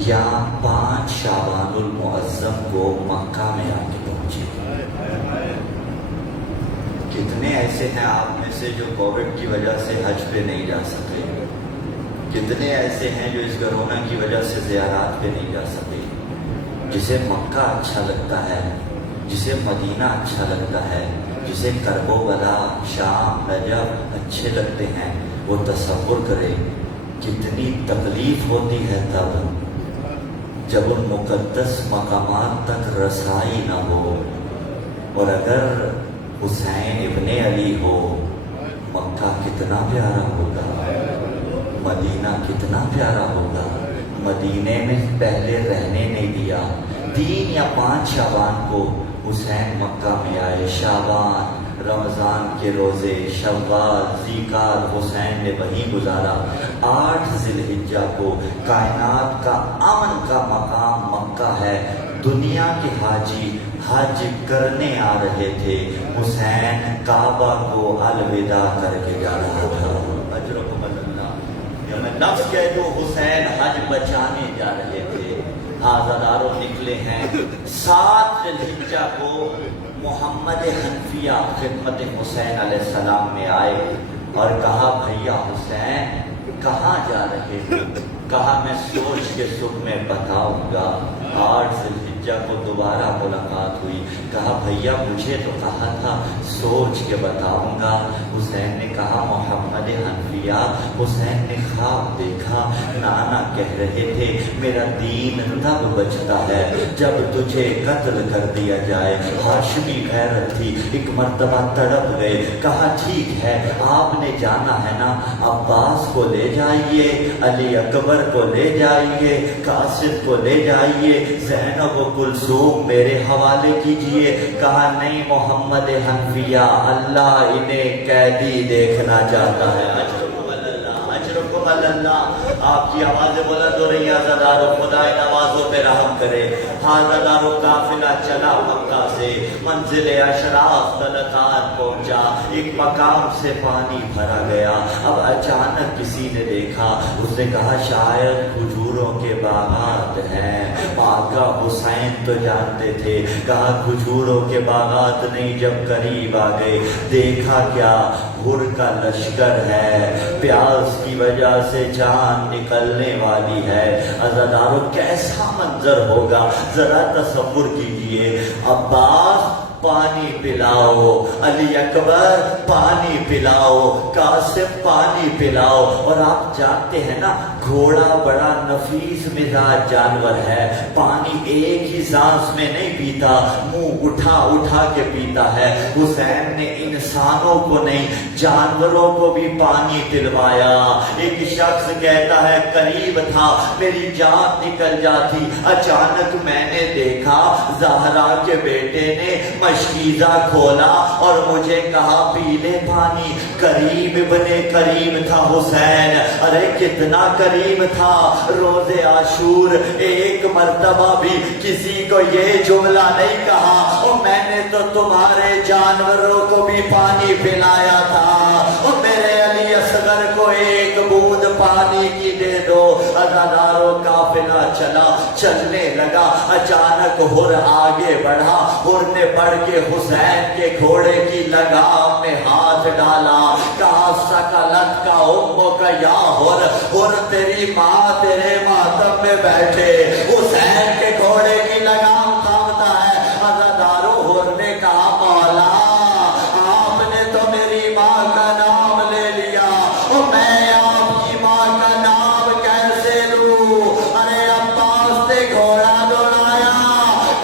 یا 5 شعبان المعظم کو مکہ میں آ کے پہنچے. کتنے ایسے ہیں آپ میں سے جو کووڈ کی وجہ سے حج پہ نہیں جا سکے؟ کتنے ایسے ہیں جو اس کرونا کی وجہ سے زیارات پہ نہیں جا سکے؟ جسے مکہ اچھا لگتا ہے، جسے مدینہ اچھا لگتا ہے، جسے کرب و بلا، شام، نجف اچھے لگتے ہیں، وہ تصور کرے کتنی تکلیف ہوتی ہے تب جب ان مقدس مقامات تک رسائی نہ ہو. اور اگر حسین ابن علی ہو، مکہ کتنا پیارا ہوگا، مدینہ کتنا پیارا ہوگا. مدینے میں پہلے رہنے نہیں دیا. 3 یا 5 شعبان کو حسین مکہ میں آئے. شعبان، رمضان کے روزے، شوال، ذیقعد حسین نے وہیں گزارا. 8 ذی الحجہ کو کائنات کا امن کا مقام مکہ ہے. دنیا کے حاجی حج کرنے آ رہے تھے، حسین کعبہ کو الوداع کر کے جا رہا تھا. اجرکم اللہ. میں نفس کہہ دوں حسین حج بچانے جا رہے تھے. حاضراروں نکلے ہیں. 7 ذی الحجہ کو محمد حنفیہ خدمت حسین علیہ السلام میں آئے اور کہا بھیا حسین کہاں جا رہے ہو؟ کہا میں سوچ کے صبح میں بتاؤں گا. 8 ذی الحجہ کو دوبارہ ملاقات ہوئی. کہا بھیا مجھے تو کہا تھا سوچ کے بتاؤں گا. حسین نے کہا محمد حنفیہ، حسین نے خواب دیکھا، نانا کہہ رہے تھے میرا دین تب بچتا ہے جب تجھے قتل کر دیا جائے. ہاشمی غیرت تھی، ایک مرتبہ تڑپ گئے. کہا ٹھیک ہے آپ نے جانا ہے نا، عباس کو لے جائیے، علی اکبر کو لے جائیے، قاسم کو لے جائیے، زینب و کلثوم میرے حوالے کیجئے. کہا نہیں محمد حنفیہ، اللہ انہیں قیدی دیکھنا چاہتا ہے. اجرکم اللہ. آپ کی آوازیں بلند ہو رہی ہیں. عزادارو خدا ان آوازوں پہ رحم کرے. حاضرارو قافلہ چلا مکہ سے، منزل اشراف طلقات پہنچا. ایک مقام سے پانی بھرا گیا. اب اچانک کسی نے دیکھا، اس نے کہا شاید کھجوروں کے باغات ہیں. آقا حسین تو جانتے تھے. کہا کھجوروں کے باغات نہیں. جب قریب آ گئے دیکھا کیا، ہر کا لشکر ہے. پیاس کی وجہ سے جان نکلنے والی ہے. عزادارو کیسا منظر ہوگا ذرا تصور کیجئے. عباس پانی پلاؤ، علی اکبر پانی پلاؤ، قاسم پانی پلاؤ۔ اور آپ جانتے ہیں نا گھوڑا بڑا نفیس مزاج جانور ہے، پانی ایک ہی سانس میں نہیں پیتا، منہ اٹھا اٹھا کے پیتا ہے۔ حسین نے انسانوں کو نہیں جانوروں کو بھی پانی پلوایا۔ ایک شخص کہتا ہے قریب تھا میری جان نکل جاتی، اچانک میں نے دیکھا زہرا کے بیٹے نے مشکیزہ کھولا اور مجھے کہا پی لے پانی۔ قریب ابن قریب تھا حسین، ارے کتنا قریب تھا۔ روز عاشور ایک مرتبہ بھی کسی کو یہ جملہ نہیں کہا اور میں نے تو تمہارے جانوروں کو بھی پانی پلایا تھا، اور میرے علی اصغر کو ایک بوند پانی کی دے دو۔ عزاداروں قافلہ چلنے لگا، اچانک ہر آگے بڑھا، ہر نے بڑھ کے حسین کے گھوڑے کی لگام میں ہاتھ ڈالا، کہا سکلت کا امو کا یا ہر تیری ماں تیرے ماتم میں بیٹھے۔ حسین کے گھوڑے کی لگام تھامتا ہے، عزاداروں ہر نے کہا مولا آپ نے تو میری ماں کا نام لے لیا اور میں آپ کی ماں کا نام کیسے لوں؟ ارے عباس نے گھوڑا دوڑایا،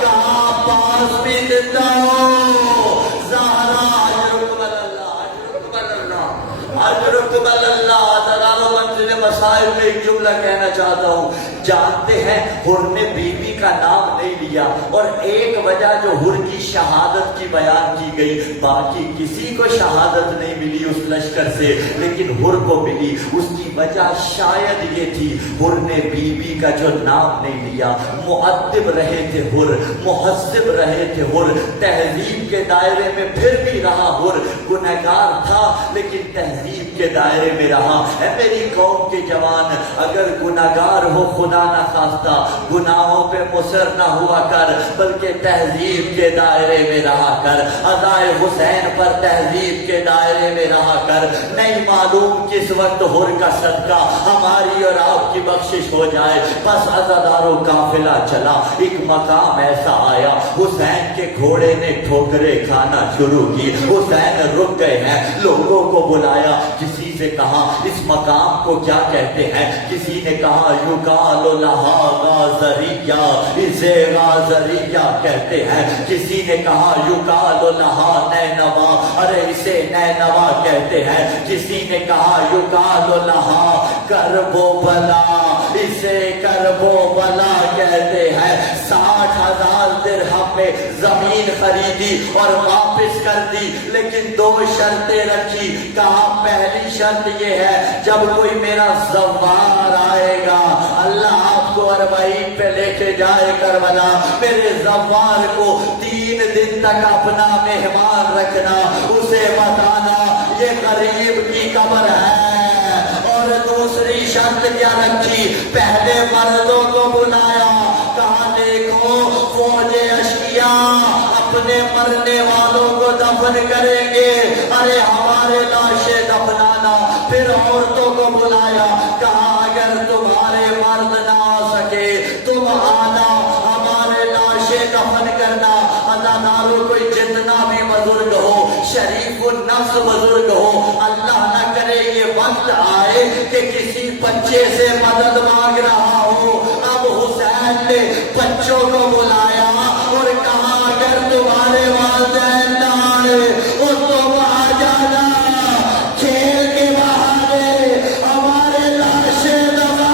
کہا عباس بھی زندہ ہو، زہرا اجرکم اللہ، اجرکم اللہ۔ ترالو منزل مسائل میں ایک جملہ کہنا چاہتا ہوں، جانتے ہیں ہر نے بیوی کا نام نہیں لیا، اور ایک وجہ جو ہر کی شہادت کی بیان کی گئی، باقی کسی کو شہادت نہیں ملی اس لشکر سے لیکن ہر کو ملی، اس کی وجہ شاید یہ تھی ہر نے بیوی کا جو نام نہیں لیا۔ مؤدب رہے تھے ہر، مہذب رہے تھے ہر، تہذیب کے دائرے میں پھر بھی رہا ہر، گنہگار تھا لیکن تہذیب کے دائرے میں رہا۔ اے میری قوم کے جوان، اگر گنہگار ہو خدا نہ خواستہ گناہوں پہ مصر نہ ہوا کر، بلکہ تہذیب کے دائرے میں رہا کر، ادائے حسین پر تہذیب کے دائرے میں رہا کر۔ نہیں معلوم کس وقت ہر کا صدقہ ہماری اور آپ کی بخشش ہو جائے۔ بس عزاداروں قافلہ چلا، ایک مقام ایسا آیا حسین کے گھوڑے نے ٹھوکریں کھانا شروع کی، حسین رک گئے ہیں، لوگوں کو بلایا، کسی سے کہا اس مقام کو کیا کہتے ہیں؟ کسی نے کہا یقال لہا غازریہ، اسے غازریہ کہتے ہیں۔ کسی نے کہا یقال لہا نینوا، ارے اسے نینوا کہتے ہیں۔ کسی نے کہا یقال لہا کرب و بلا، اسے کرب و بلا کہتے ہیں۔ 60,000 درہم میں زمین خریدی اور واپس کر دی، لیکن 2 شرطیں رکھی۔ کہا پہلی شرط یہ ہے جب کوئی میرا زوار آئے گا، اللہ آپ کو 40 پہ لے کے جائے کربلا، میرے زوار کو 3 دن تک اپنا مہمان رکھنا، اسے بتانا یہ غریب کی قبر ہے۔ اور دوسری شرط کیا رکھی؟ پہلے مردوں کو بلایا، کہا دیکھو فوج اشقیاء اپنے مرنے والوں کو دفن کریں گے، ارے ہمارے لاشیں دفنانا۔ پھر عورتوں کو بلایا، کہا اگر تمہارے مرد نہ آ سکے تم آنا، ہمارے لاشیں دفن کرنا۔ اللہ نارو کوئی جتنا بھی بزرگ ہو، شریف النفس بزرگ ہو، اللہ نہ کرے یہ وقت آئے کہ کسی بچے سے مدد مانگ رہا ہو۔ اب حسین نے بچوں کو بلایا اور کہا اگر تمہارے والدین نہ آئے اور تم آ جانا، کھیل کے بہانے ہمارے لاشیں دبا۔